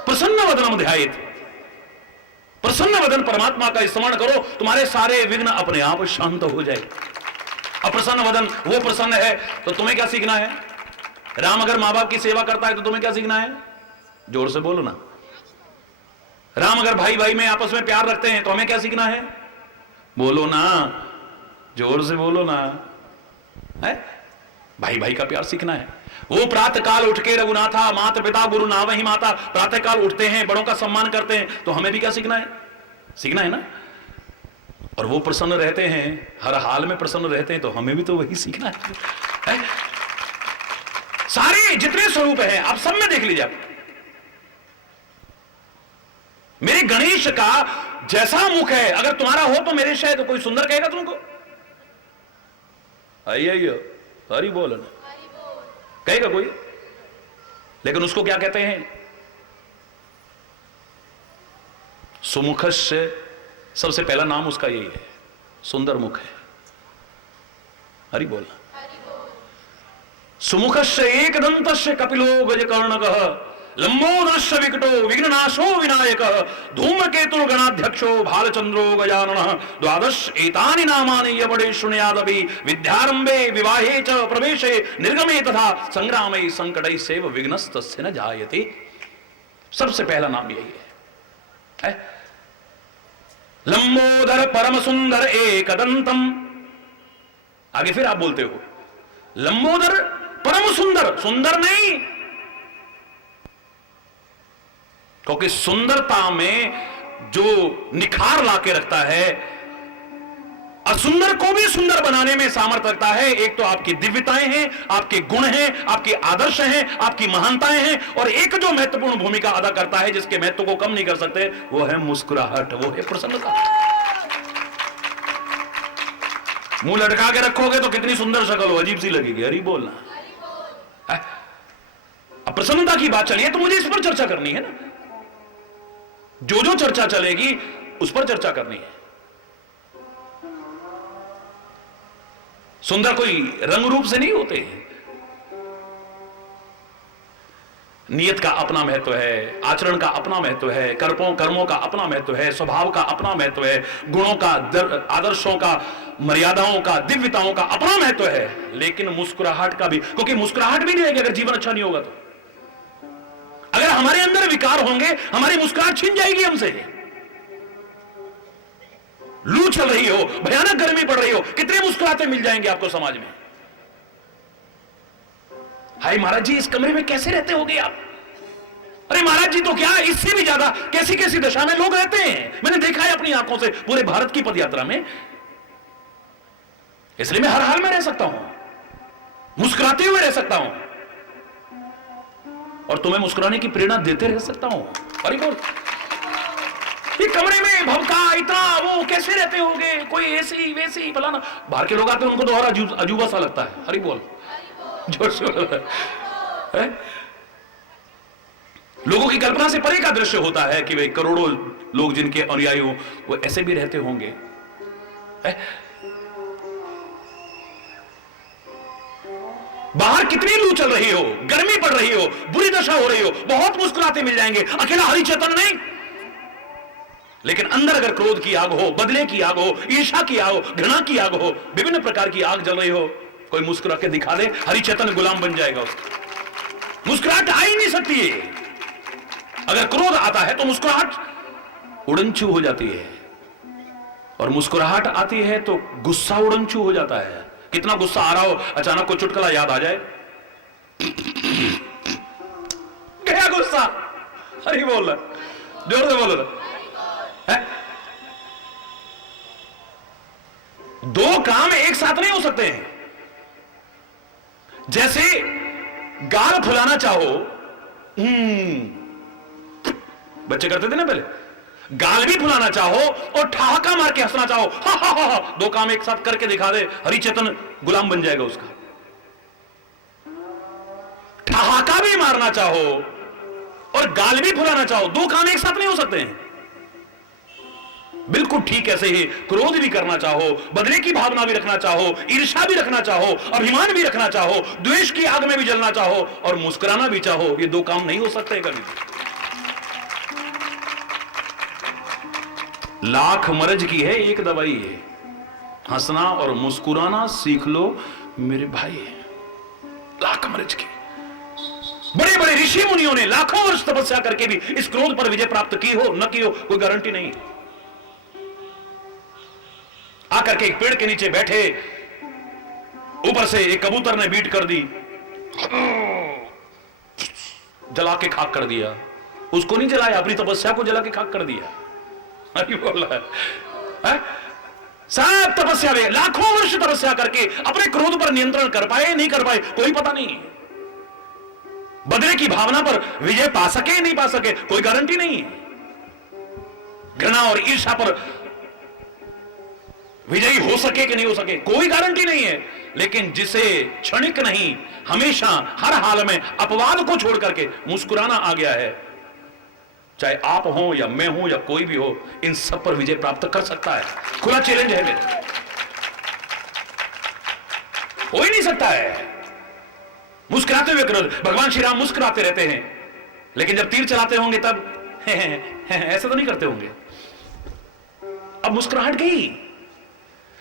प्रसन्न वदनम ध्यायेत, प्रसन्न वदन परमात्मा का स्मरण करो, तुम्हारे सारे विघ्न अपने आप शांत हो जाए। अप्रसन्न वदन वो प्रसन्न है, तो तुम्हें क्या सीखना है? राम अगर मां बाप की सेवा करता है तो तुम्हें क्या सीखना है? जोर से बोलो ना। राम अगर भाई भाई में आपस में प्यार रखते हैं तो हमें क्या सीखना है? बोलो ना, जोर से बोलो ना, है? भाई भाई का प्यार सीखना है। वो प्रातः काल उठ के रघुनाथा माता पिता गुरु नावहि माता, प्रातः काल उठते हैं, बड़ों का सम्मान करते हैं, तो हमें भी क्या सीखना है? सीखना है ना। और वो प्रसन्न रहते हैं, हर हाल में प्रसन्न रहते हैं, तो हमें भी तो वही सीखना है? सारे जितने स्वरूप हैं आप सब में देख लीजिए आप। मेरे गणेश का जैसा मुख है, अगर तुम्हारा हो तो मेरे शायद तो कोई सुंदर कहेगा तुमको? आइयो हरि बोल कहेगा कोई? लेकिन उसको क्या कहते हैं? सुमुखस्य, सबसे पहला नाम उसका यही है, सुंदर मुख है। हरि बोल। सुमुखस्य एकदंतस्य कपिलो गजकर्णकः लंबोदरस्य विकटो विघ्ननाशो विनायकः धूमकेतुर्गणाध्यक्षो भालचंद्रो गजाननः द्वादश एतानि नामानि यवडे शृणुयादपि विद्यारंभे विवाहे च प्रवेशे निर्गमे तथा संग्रामे संकटै सेव विघ्नस्तस्य न जायते। सबसे पहला नाम यही है। लंबोदर परम सुंदर एकदंतम। आगे फिर आप बोलते हो लंबोदर परम सुंदर, सुंदर नहीं, क्योंकि सुंदरता में जो निखार लाके रखता है, असुंदर को भी सुंदर बनाने में सामर्थ्य रखता है। एक तो आपकी दिव्यताएं हैं, आपके गुण हैं, आपके आदर्श हैं, आपकी महानताएं हैं, और एक जो महत्वपूर्ण भूमिका अदा करता है, जिसके महत्व को कम नहीं कर सकते, वो है मुस्कुराहट, वो है प्रसन्नता। मुंह लटका के रखोगे तो कितनी सुंदर शक्ल हो, अजीब सी लगेगी। हरि बोलना। अब प्रसन्नता की बात चलिए तो मुझे इस पर चर्चा करनी है ना। जो जो चर्चा चलेगी उस पर चर्चा करनी है। सुंदर कोई रंग रूप से नहीं होते, नियत का अपना महत्व है, आचरण का अपना महत्व है, कर्मों का अपना महत्व है, स्वभाव का अपना महत्व है, गुणों का, आदर्शों का, मर्यादाओं का, दिव्यताओं का अपना महत्व है। लेकिन मुस्कुराहट का भी, क्योंकि मुस्कुराहट भी नहीं रहेगी अगर जीवन अच्छा नहीं होगा तो। अगर हमारे अंदर विकार होंगे, हमारी मुस्कुराहट छिन जाएगी हमसे। लू चल रही हो, भयानक गर्मी पड़ रही हो, कितने मुस्कुराते मिल जाएंगे आपको समाज में। हाय महाराज जी, इस कमरे में कैसे रहते होगे आप? अरे महाराज जी, तो क्या इससे भी ज्यादा कैसी कैसी दशा में लोग रहते हैं। मैंने देखा है अपनी आंखों से पूरे भारत की पदयात्रा में। इसलिए मैं हर हाल में रह सकता हूं, मुस्कुराते हुए रह सकता हूं, और तुम्हें मुस्कुराने की प्रेरणा देते रह सकता हूं। हरि बोल। ये कमरे में भवका इतना वो कैसे रहते होंगे, कोई ऐसी वैसी फलाना। बाहर के लोग आते हैं, उनको तो और अजूबा सा लगता है। हरि बोल। जोर से बोल। लोगों की कल्पना से परे का दृश्य होता है कि वे करोड़ों लोग जिनके अनुयायी हो वो ऐसे भी रहते होंगे। बाहर कितनी लू चल रही हो, गर्मी पड़ रही हो, बुरी दशा हो रही हो, बहुत मुस्कुराते मिल जाएंगे, अकेला हरिचेतन नहीं। लेकिन अंदर अगर क्रोध की आग हो, बदले की आग हो, ईर्ष्या की आग हो, घृणा की आग हो, विभिन्न प्रकार की आग जल रही हो, कोई मुस्कुरा के दिखा दे, हरिचेतन गुलाम बन जाएगा उसका। मुस्कुराहट आ ही नहीं सकती है। अगर क्रोध आता है तो मुस्कुराहट उड़नछू हो जाती है, और मुस्कुराहट आती है तो गुस्सा उड़नछू हो जाता है। कितना गुस्सा आ रहा हो, अचानक को चुटकुला याद आ जाए, क्या गुस्सा, हरि बोल, जोर से बोलो है? दो काम एक साथ नहीं हो सकते हैं। जैसे गाल फुलाना चाहो, बच्चे करते थे ना पहले, गाल भी फुलाना चाहो और ठहाका मार के हंसना चाहो, हा हा हा हा, दो काम एक साथ करके दिखा दे, हरिचेतन गुलाम बन जाएगा उसका। ठहाका भी मारना चाहो और गाल भी फुलाना चाहो, दो काम एक साथ नहीं हो सकते हैं। बिल्कुल ठीक ऐसे ही क्रोध भी करना चाहो, बदले की भावना भी रखना चाहो, ईर्ष्या भी रखना चाहो, अभिमान भी रखना चाहो, द्वेष की आग में भी जलना चाहो और मुस्कुराना भी चाहो, ये दो काम नहीं हो सकते कभी। लाख मर्ज की है एक दवाई है, हंसना और मुस्कुराना सीख लो मेरे भाई। लाख मर्ज की। बड़े बड़े ऋषि मुनियों ने लाखों वर्ष तपस्या करके भी इस क्रोध पर विजय प्राप्त की हो न की हो, कोई गारंटी नहीं। आकर के एक पेड़ के नीचे बैठे, ऊपर से एक कबूतर ने बीट कर दी, जला के खाक कर दिया। उसको नहीं जलाया, अपनी तपस्या को जला के खाक कर दिया। अरे बोल रहा है, सब तपस्या में लाखों वर्ष तपस्या करके अपने क्रोध पर नियंत्रण कर पाए नहीं कर पाए कोई पता नहीं। बदले की भावना पर विजय पा सके नहीं पा सके कोई गारंटी नहीं है। घृणा और ईर्ष्या पर विजयी हो सके कि नहीं हो सके कोई गारंटी नहीं है। लेकिन जिसे क्षणिक नहीं हमेशा हर हाल में अपवाद को छोड़ करके मुस्कुराना आ गया है, चाहे आप हो या मैं हूं या कोई भी हो, इन सब पर विजय प्राप्त कर सकता है। खुला चैलेंज है मेरा, हो ही नहीं सकता है। मुस्कुराते हुए करो। भगवान श्री राम मुस्कुराते रहते हैं, लेकिन जब तीर चलाते होंगे तब ऐसा तो नहीं करते होंगे। अब मुस्कुराहट गई।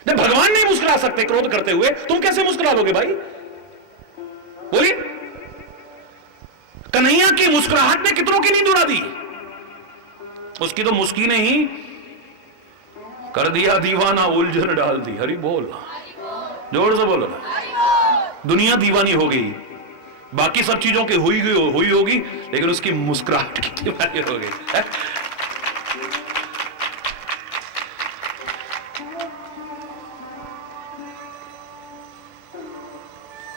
जब भगवान नहीं मुस्कुरा सकते क्रोध करते हुए, तुम कैसे मुस्कुरा दोगे भाई? बोलिए। कन्हैया की मुस्कुराहट ने कितनों की नींद उड़ा दी। उसकी तो मुस्की ने ही कर दिया दीवाना, उलझन डाल दी। हरि बोल, जोर से बोलो। दुनिया दीवानी हो गई, बाकी सब चीजों की हुई होगी, लेकिन उसकी मुस्कुराहट की दीवानी हो गई है?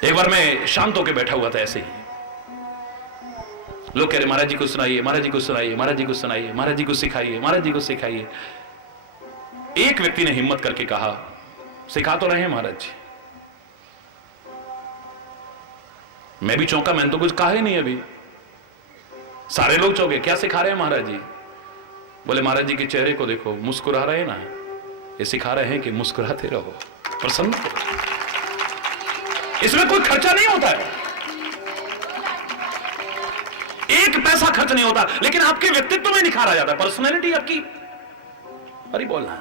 एक बार मैं शांत होकर बैठा हुआ था, ऐसे ही लोग कह रहे महाराज जी को सुनाइए, महाराज जी को सुनाइए, महाराज जी को सुनाइए, महाराज जी को सिखाइए, महाराज जी को सिखाइए। एक व्यक्ति ने हिम्मत करके कहा, सिखा तो रहे हैं महाराज जी। मैं भी चौंका, मैंने तो कुछ कहा ही नहीं अभी। सारे लोग चौंके, क्या सिखा रहे हैं महाराज जी? बोले महाराज जी के चेहरे को देखो, मुस्कुरा रहे हैं ना, ये सिखा रहे हैं कि मुस्कुराते रहो, प्रसन्न हो। इसमें कोई खर्चा नहीं होता है, एक पैसा खर्च नहीं होता, लेकिन आपके व्यक्तित्व में निखारा जाता है, पर्सनैलिटी आपकी। अरे बोलना,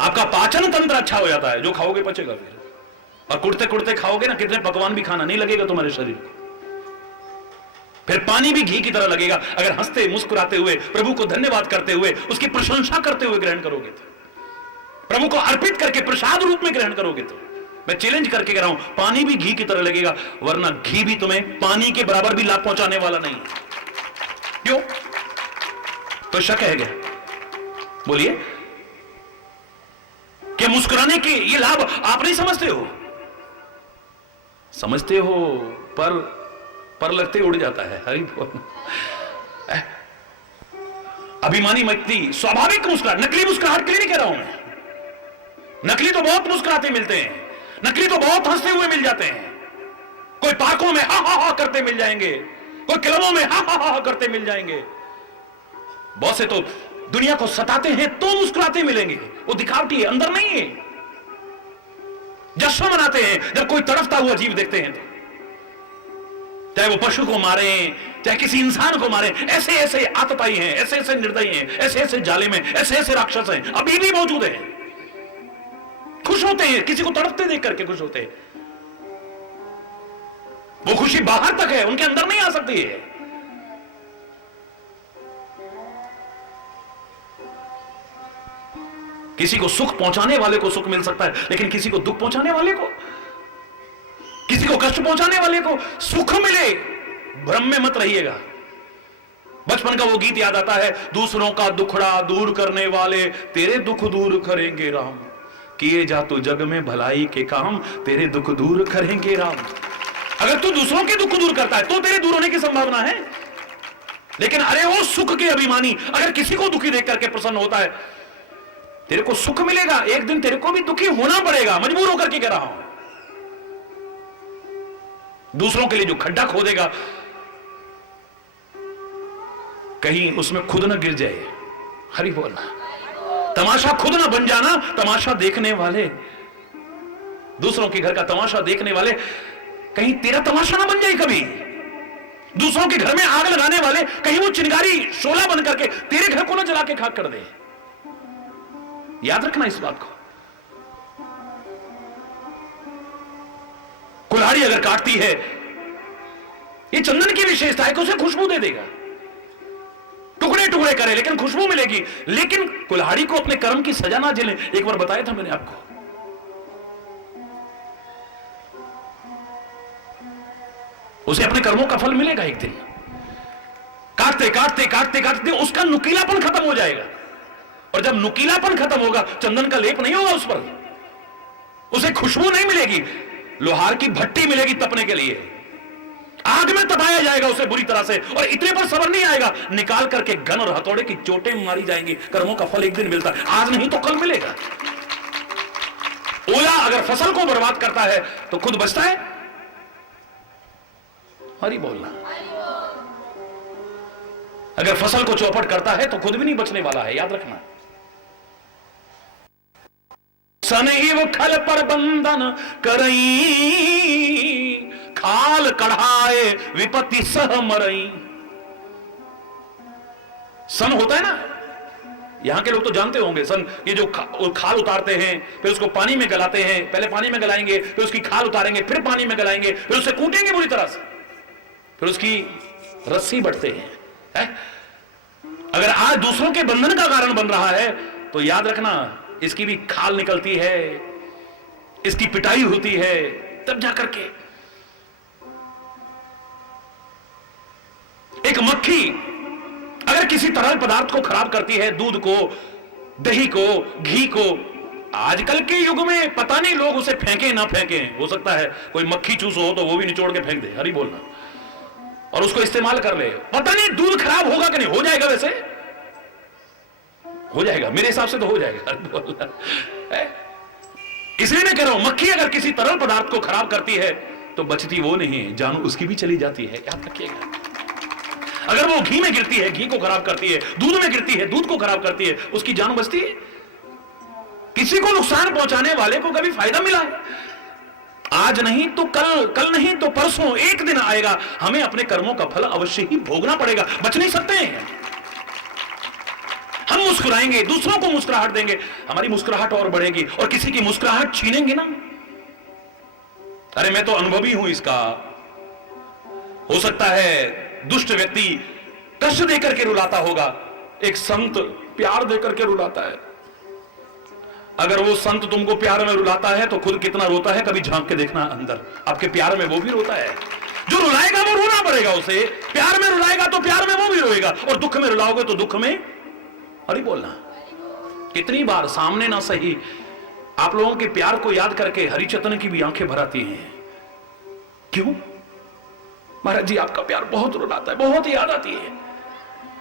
आपका पाचन तंत्र अच्छा हो जाता है, जो खाओगे पचेगा फिर। और कुड़ते कुड़ते खाओगे ना, कितने पकवान भी खाना नहीं लगेगा तुम्हारे शरीर को। फिर पानी भी घी की तरह लगेगा अगर हंसते मुस्कुराते हुए, प्रभु को धन्यवाद करते हुए, उसकी प्रशंसा करते हुए ग्रहण करोगे तो, प्रभु को अर्पित करके प्रसाद रूप में ग्रहण करोगे तो। मैं चैलेंज करके कह रहा हूं, पानी भी घी की तरह लगेगा, वरना घी भी तुम्हें पानी के बराबर भी लाभ पहुंचाने वाला नहीं। क्यों? तो शक है क्या? बोलिए। क्या मुस्कुराने के ये लाभ आप नहीं समझते हो? समझते हो, पर लगते उड़ जाता है। हरि बोल। अभिमानी व्यक्ति स्वाभाविक मुस्कुराहट, नकली मुस्कुराहट के लिए नहीं कह रहा हूं मैं। नकली तो बहुत मुस्कुराते मिलते हैं, नकली तो बहुत हंसते हुए मिल जाते हैं, कोई पार्कों में हा हा हा करते मिल जाएंगे, कोई क्लबों में हा हा हा करते मिल जाएंगे, बहुत से तो दुनिया को सताते हैं तो मुस्कुराते मिलेंगे, वो दिखावटी है, अंदर नहीं है। जश्न मनाते हैं जब कोई तड़फता हुआ जीव देखते हैं तो, चाहे वो पशु को मारे चाहे किसी इंसान को मारे, ऐसे ऐसे आतताई हैं, ऐसे ऐसे निर्दयी हैं, ऐसे ऐसे जालिम हैं, ऐसे ऐसे राक्षस हैं, अभी भी मौजूद हैं। खुश होते हैं किसी को तड़पते देख करके, खुश होते हैं। वो खुशी बाहर तक है, उनके अंदर नहीं आ सकती है। किसी को सुख पहुंचाने वाले को सुख मिल सकता है, लेकिन किसी को दुख पहुंचाने वाले को, किसी को कष्ट पहुंचाने वाले को सुख मिले, भ्रम में मत रहिएगा। बचपन का वो गीत याद आता है, दूसरों का दुखड़ा दूर करने वाले तेरे दुख दूर करेंगे राम, किए जा तू जग में भलाई के काम, तेरे दुख दूर करेंगे राम। अगर तू दूसरों के दुख दूर करता है तो तेरे दूर होने की संभावना है, लेकिन अरे वो सुख के अभिमानी अगर किसी को दुखी देख करके प्रसन्न होता है, तेरे को सुख मिलेगा, एक दिन तेरे को भी दुखी होना पड़ेगा, मजबूर होकर के कह रहा हूं। दूसरों के लिए जो खड्डा खोदेगा कहीं उसमें खुद न गिर जाए, हरि बोलना। तमाशा खुद न बन जाना, तमाशा देखने वाले, दूसरों के घर का तमाशा देखने वाले, कहीं तेरा तमाशा ना बन जाए कभी। दूसरों के घर में आग लगाने वाले कहीं वो चिंगारी शोला बन करके तेरे घर को ना जला के खाक कर दे। याद रखना इस बात को। कुल्हाड़ी अगर काटती है, ये चंदन की विशेषता है कि उसे खुशबू दे देगा, टुकड़े टुकड़े करे लेकिन खुशबू मिलेगी। लेकिन कुल्हाड़ी को अपने कर्म की सजा ना झेले, एक बार बताया था मैंने आपको, उसे अपने कर्मों का फल मिलेगा एक दिन। काटते काटते काटते काटते उसका नुकीलापन खत्म हो जाएगा, और जब नुकीलापन खत्म होगा, चंदन का लेप नहीं होगा उस पर, उसे खुशबू नहीं मिलेगी, लोहार की भट्टी मिलेगी तपने के लिए, आग में तपाया जाएगा उसे बुरी तरह से। और इतने पर सबर नहीं आएगा, निकाल करके गन और हथौड़े की चोटें मारी जाएंगी। कर्मों का फल एक दिन मिलता है, आज नहीं तो कल मिलेगा। ओला अगर फसल को बर्बाद करता है तो खुद बचता है, हरी बोलना। अगर फसल को चौपट करता है तो खुद भी नहीं बचने वाला है, याद रखना। सनईव खल पर बंधन करई, खाल कढ़ाए विपत्ति सह मरई। सन होता है ना, यहां के लोग तो जानते होंगे सन, ये जो खाल उतारते हैं, फिर उसको पानी में गलाते हैं, पहले पानी में गलाएंगे, फिर उसकी खाल उतारेंगे, फिर पानी में गलाएंगे, फिर उसे कूटेंगे बुरी तरह से, फिर उसकी रस्सी बढ़ते हैं। अगर आज दूसरों के बंधन का कारण बन रहा है तो याद रखना, इसकी भी खाल निकलती है, इसकी पिटाई होती है, तब जाकर के। एक मक्खी अगर किसी तरल पदार्थ को खराब करती है, दूध को, दही को, घी को, आजकल के युग में पता नहीं लोग उसे फेंके ना फेंके, हो सकता है कोई मक्खी चूस हो तो वो भी निचोड़ के फेंक दे, हरी बोलना, और उसको इस्तेमाल कर ले। पता नहीं दूध खराब होगा कि नहीं, हो जाएगा, वैसे हो जाएगा, मेरे हिसाब से तो हो जाएगा, हरी बोलना। इसलिए मैं कह रहा हूं, मक्खी अगर किसी तरल पदार्थ को खराब करती है तो बचती वो नहीं है, जान उसकी भी चली जाती है, याद रखिएगा। अगर वो घी में गिरती है, घी को खराब करती है, दूध में गिरती है, दूध को खराब करती है, उसकी जान बचती है। किसी को नुकसान पहुंचाने वाले को कभी फायदा मिला है? आज नहीं तो कल, कल नहीं तो परसों, एक दिन आएगा, हमें अपने कर्मों का फल अवश्य ही भोगना पड़ेगा, बच नहीं सकते हैं। हम मुस्कुराएंगे, दूसरों को मुस्कुराहट देंगे, हमारी मुस्कुराहट और बढ़ेगी, और किसी की मुस्कुराहट छीनेंगे ना। अरे मैं तो अनुभवी हूं इसका। हो सकता है दुष्ट व्यक्ति कष्ट देकर के रुलाता होगा, एक संत प्यार देकर के रुलाता है। अगर वो संत तुमको प्यार में रुलाता है तो खुद कितना रोता है, कभी झांक के देखना अंदर, आपके प्यार में वो भी रोता है। जो रुलाएगा वो रोना पड़ेगा उसे, प्यार में रुलाएगा तो प्यार में वो भी रोएगा, और दुख में रुलाओगे तो दुख में हरि बोलना। कितनी बार सामने ना सही आप लोगों के प्यार को याद करके हरिचंदन की भी आंखें भर आती हैं। क्यों? महाराज जी आपका प्यार बहुत रुलाता है, बहुत याद आती है।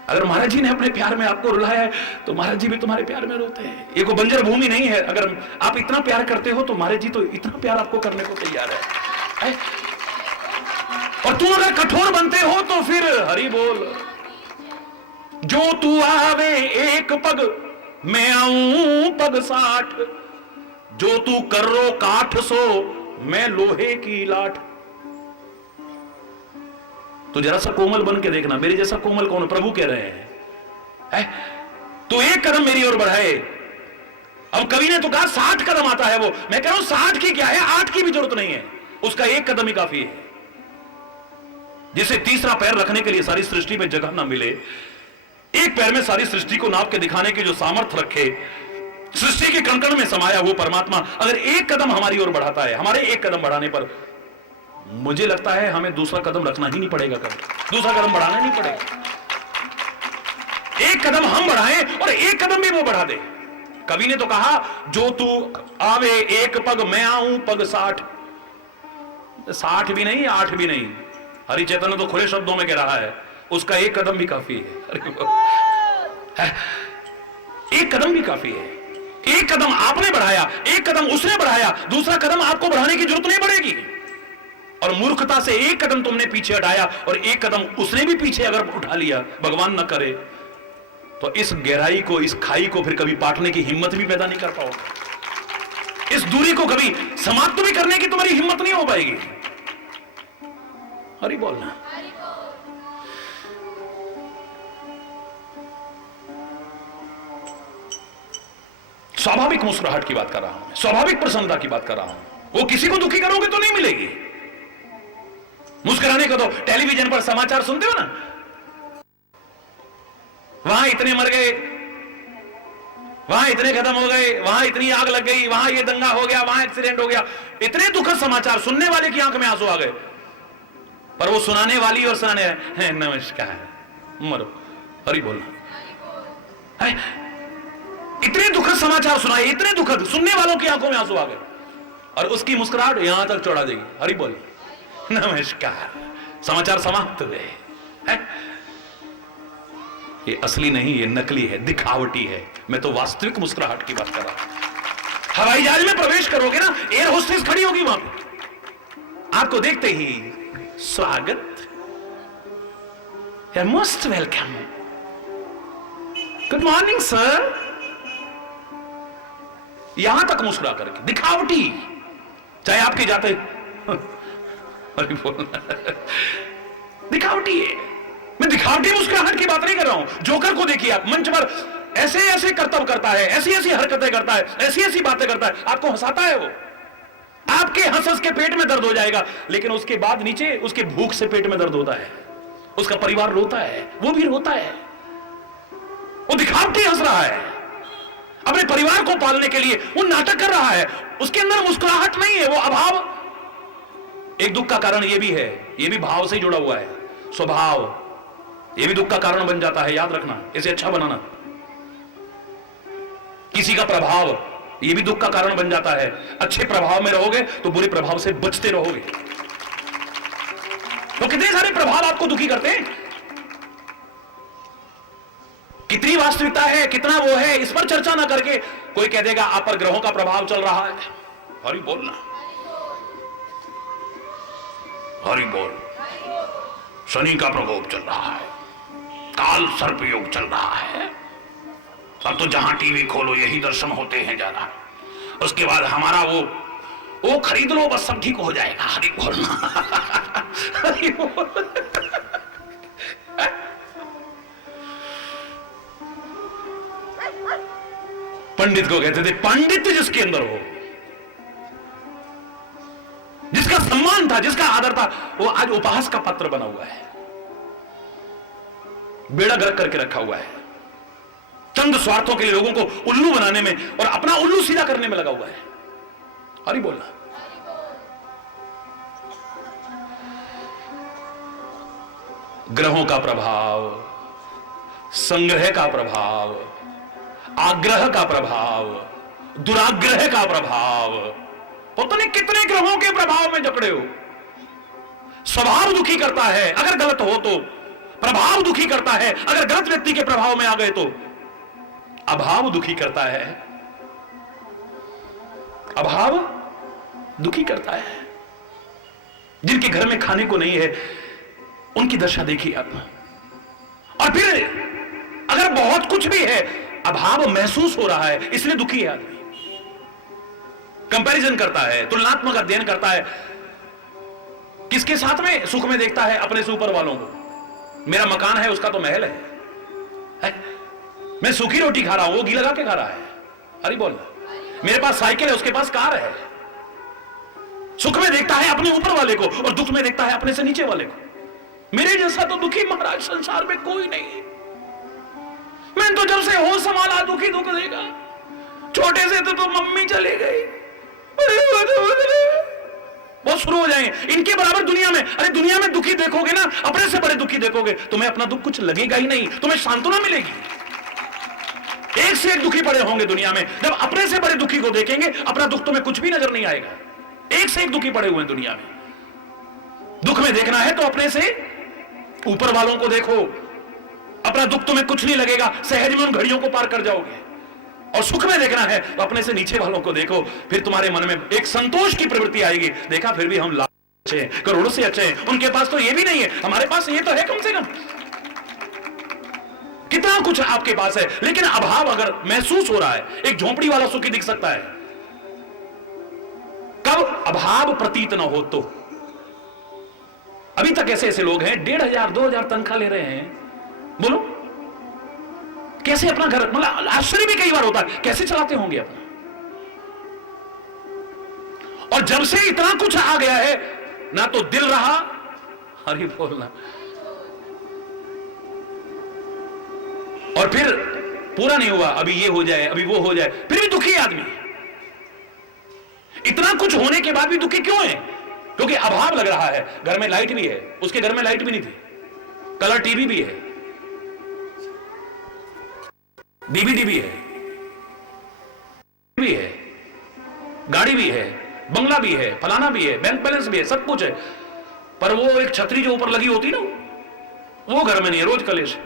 अगर महाराज जी ने अपने प्यार में आपको रुलाया है तो महाराज जी भी तुम्हारे प्यार में रोते हैं। ये कोई बंजर भूमि नहीं है, अगर आप इतना प्यार करते हो तो महाराज जी तो इतना प्यार आपको करने को तैयार है। और तुम अगर कठोर बनते हो तो फिर हरि बोल। जो तू आवे एक पग मैं आऊं पग 60, जो तू कर्रो काठ सो मैं लोहे की लाठ। तो जरा सा कोमल बन के देखना, मेरे जैसा कोमल कौन? प्रभु कह रहे हैं तो एक कदम मेरी ओर बढ़ाए। अब कवि ने तो कहा 60 कदम आता है वो, मैं कह रहा हूं 60 की क्या है, 8 की भी जरूरत नहीं है, उसका एक कदम ही काफी है। जिसे तीसरा पैर रखने के लिए सारी सृष्टि में जगह ना मिले, एक पैर में सारी सृष्टि को नाप के दिखाने की जो सामर्थ्य रखे, सृष्टि के कण कण में समाया वो परमात्मा अगर एक कदम हमारी ओर बढ़ाता है, हमारे एक कदम बढ़ाने पर मुझे लगता है हमें दूसरा कदम रखना ही नहीं पड़ेगा, कभी दूसरा कदम बढ़ाना नहीं पड़ेगा। एक कदम हम बढ़ाएं और एक कदम भी वो बढ़ा दे। कवि ने तो कहा जो तू आवे एक पग मैं आऊं पग 60। 60 भी नहीं 8 भी नहीं, हरि चैतन्य तो खुले शब्दों में कह रहा है उसका एक कदम भी काफी है। एक कदम भी काफी है। एक कदम आपने बढ़ाया, एक कदम उसने बढ़ाया, दूसरा कदम आपको बढ़ाने की जरूरत नहीं पड़ेगी। और मूर्खता से एक कदम तुमने पीछे हटाया और एक कदम उसने भी पीछे अगर उठा लिया, भगवान न करे, तो इस गहराई को, इस खाई को फिर कभी पाटने की हिम्मत भी पैदा नहीं कर पाओगे। इस दूरी को कभी समाप्त भी करने की तुम्हारी हिम्मत नहीं हो पाएगी। हरि बोलना। स्वाभाविक मुस्कुराहट की बात कर रहा हूं, स्वाभाविक प्रसन्नता की बात कर रहा हूं। वो किसी को दुखी करोगे तो नहीं मिलेगी। मुस्कुराने को तो टेलीविजन पर समाचार सुनते हो ना, वहां इतने मर गए, वहां इतने खत्म हो गए, वहां इतनी आग लग गई, वहां ये दंगा हो गया, वहां एक्सीडेंट हो गया, इतने दुखद समाचार, सुनने वाले की आंख में आंसू आ गए, पर वो सुनाने वाली और सुनाने हैं नमस्कार मरो हरि बोलना है। इतने दुखद समाचार सुनाए, इतने दुखद, सुनने वालों की आंखों में आंसू आ गए और उसकी मुस्कुराहट यहां तक चढ़ा देगी, हरि बोल नमस्कार, समाचार समाप्त हुए। ये असली नहीं, ये नकली है, दिखावटी है। मैं तो वास्तविक मुस्कुराहट की बात कर रहा हूं। हवाई जहाज में प्रवेश करोगे ना, एयर होस्टेस खड़ी होगी वहां पे, आपको देखते ही स्वागत, most welcome, good morning sir, यहां तक मुस्कुरा करके, दिखावटी, चाहे आपके जाते अरे बोलना दिखावटी है। मैं दिखावटी मुस्कुराहट की बात नहीं कर रहा हूं। जोकर को देखिए आप, मंच पर ऐसे ऐसे कर्तव्य करता है, ऐसी ऐसी हरकतें करता है, ऐसी ऐसी बातें करता है, आपको हंसाता है वो, आपके हंस के पेट में दर्द हो जाएगा, लेकिन उसके बाद नीचे उसके भूख से पेट में दर्द होता है, उसका परिवार रोता है, वो भी रोता है। वो दिखावटी हंस रहा है, अपने परिवार को पालने के लिए वो नाटक कर रहा है, उसके अंदर मुस्कुराहट नहीं है, वो अभाव। एक दुख का कारण ये भी है, ये भी भाव से जुड़ा हुआ है, स्वभाव, ये भी दुख का कारण बन जाता है, याद रखना, इसे अच्छा बनाना। किसी का प्रभाव, ये भी दुख का कारण बन जाता है। अच्छे प्रभाव में रहोगे तो बुरे प्रभाव से बचते रहोगे। तो कितने सारे प्रभाव आपको दुखी करते हैं, कितनी वास्तविकता है, कितना वो है, इस पर चर्चा ना करके कोई कह देगा आप पर ग्रहों का प्रभाव चल रहा है। हरि बोलना, हरि बोल, शनि का प्रकोप चल रहा है, काल सर्प योग चल रहा है, अब तो जहां टीवी खोलो यही दर्शन होते हैं ज्यादा। उसके बाद हमारा वो खरीद लो बस सब ठीक हो जाएगा। हरि बोलना, हरि बोल। पंडित को कहते थे, पंडित जिसके अंदर हो, जिसका सम्मान था, जिसका आदर था, वो आज उपहास का पात्र बना हुआ है, बेड़ा गर्क करके रखा हुआ है, चंद स्वार्थों के लिए लोगों को उल्लू बनाने में और अपना उल्लू सीधा करने में लगा हुआ है। हरि बोलना। ग्रहों का प्रभाव, संग्रह का प्रभाव, आग्रह का प्रभाव, दुराग्रह का प्रभाव, पता नहीं कितने ग्रहों के प्रभाव में जकड़े हो। स्वभाव दुखी करता है अगर गलत हो तो, प्रभाव दुखी करता है अगर गलत व्यक्ति के प्रभाव में आ गए तो, अभाव दुखी करता है, अभाव दुखी करता है। जिनके घर में खाने को नहीं है, उनकी दशा देखिए आप। और फिर अगर बहुत कुछ भी है, अभाव महसूस हो रहा है, इसलिए दुखी है आदमी। कंपैरिजन करता है, तुलनात्मक अध्ययन करता है। किसके साथ में? सुख में देखता है अपने से ऊपर वालों को। मेरा मकान है, उसका तो महल है। मैं सूखी रोटी खा रहा हूं, वो घी लगा के खा रहा है। अरे बोल, मेरे पास साइकिल है, उसके पास कार है। सुख में देखता है अपने ऊपर वाले को और दुख में देखता है अपने से नीचे वाले को। मेरे जैसा तो दुखी महाराज संसार में कोई नहीं। मैं तो जब से होश संभाला दुखी दुख देगा। छोटे से तो मम्मी चली गई, बहुत शुरू हो जाएंगे इनके बराबर दुनिया में। अरे दुनिया में दुखी देखोगे ना, अपने से बड़े दुखी देखोगे, तुम्हें अपना दुख कुछ लगेगा ही नहीं, तुम्हें सांत्वना मिलेगी। एक से एक दुखी पड़े होंगे दुनिया में। जब अपने से बड़े दुखी को देखेंगे, अपना दुख तुम्हें कुछ भी नजर नहीं आएगा। एक से एक दुखी पड़े हुए हैं दुनिया में। दुख में देखना है तो अपने से ऊपर वालों को देखो, अपना दुख तुम्हें कुछ नहीं लगेगा, सहज में उन घड़ियों को पार कर जाओगे। और सुख में देखना है तो अपने से नीचे वालों को देखो, फिर तुम्हारे मन में एक संतोष की प्रवृत्ति आएगी। देखा, फिर भी हम लाख अच्छे हैं, करोड़ों से अच्छे हैं, उनके पास तो ये भी नहीं है, हमारे पास ये तो है कम से कम। कितना कुछ आपके पास है, लेकिन अभाव अगर महसूस हो रहा है, एक झोंपड़ी वाला सुखी दिख सकता है। कब अभाव प्रतीत न हो तो। अभी तक ऐसे ऐसे लोग हैं 1500 2000 तनख्वाह ले रहे हैं। बोलो कैसे अपना घर, मतलब आश्चर्य भी कई बार होता है, कैसे चलाते होंगे अपना। और जब से इतना कुछ आ गया है, ना तो दिल रहा, अरे बोलना, और फिर पूरा नहीं हुआ, अभी ये हो जाए, अभी वो हो जाए, फिर भी दुखी आदमी। इतना कुछ होने के बाद भी दुखी क्यों है? क्योंकि अभाव लग रहा है। घर में लाइट भी है, उसके घर में लाइट भी नहीं थी, कलर टीवी भी है, डीवीडी भी है, गाड़ी भी है, बंगला भी है, फलाना भी है, बैंक बैलेंस भी है, सब कुछ है, पर वो एक छतरी जो ऊपर लगी होती ना, वो घर में नहीं है, रोज कलेश।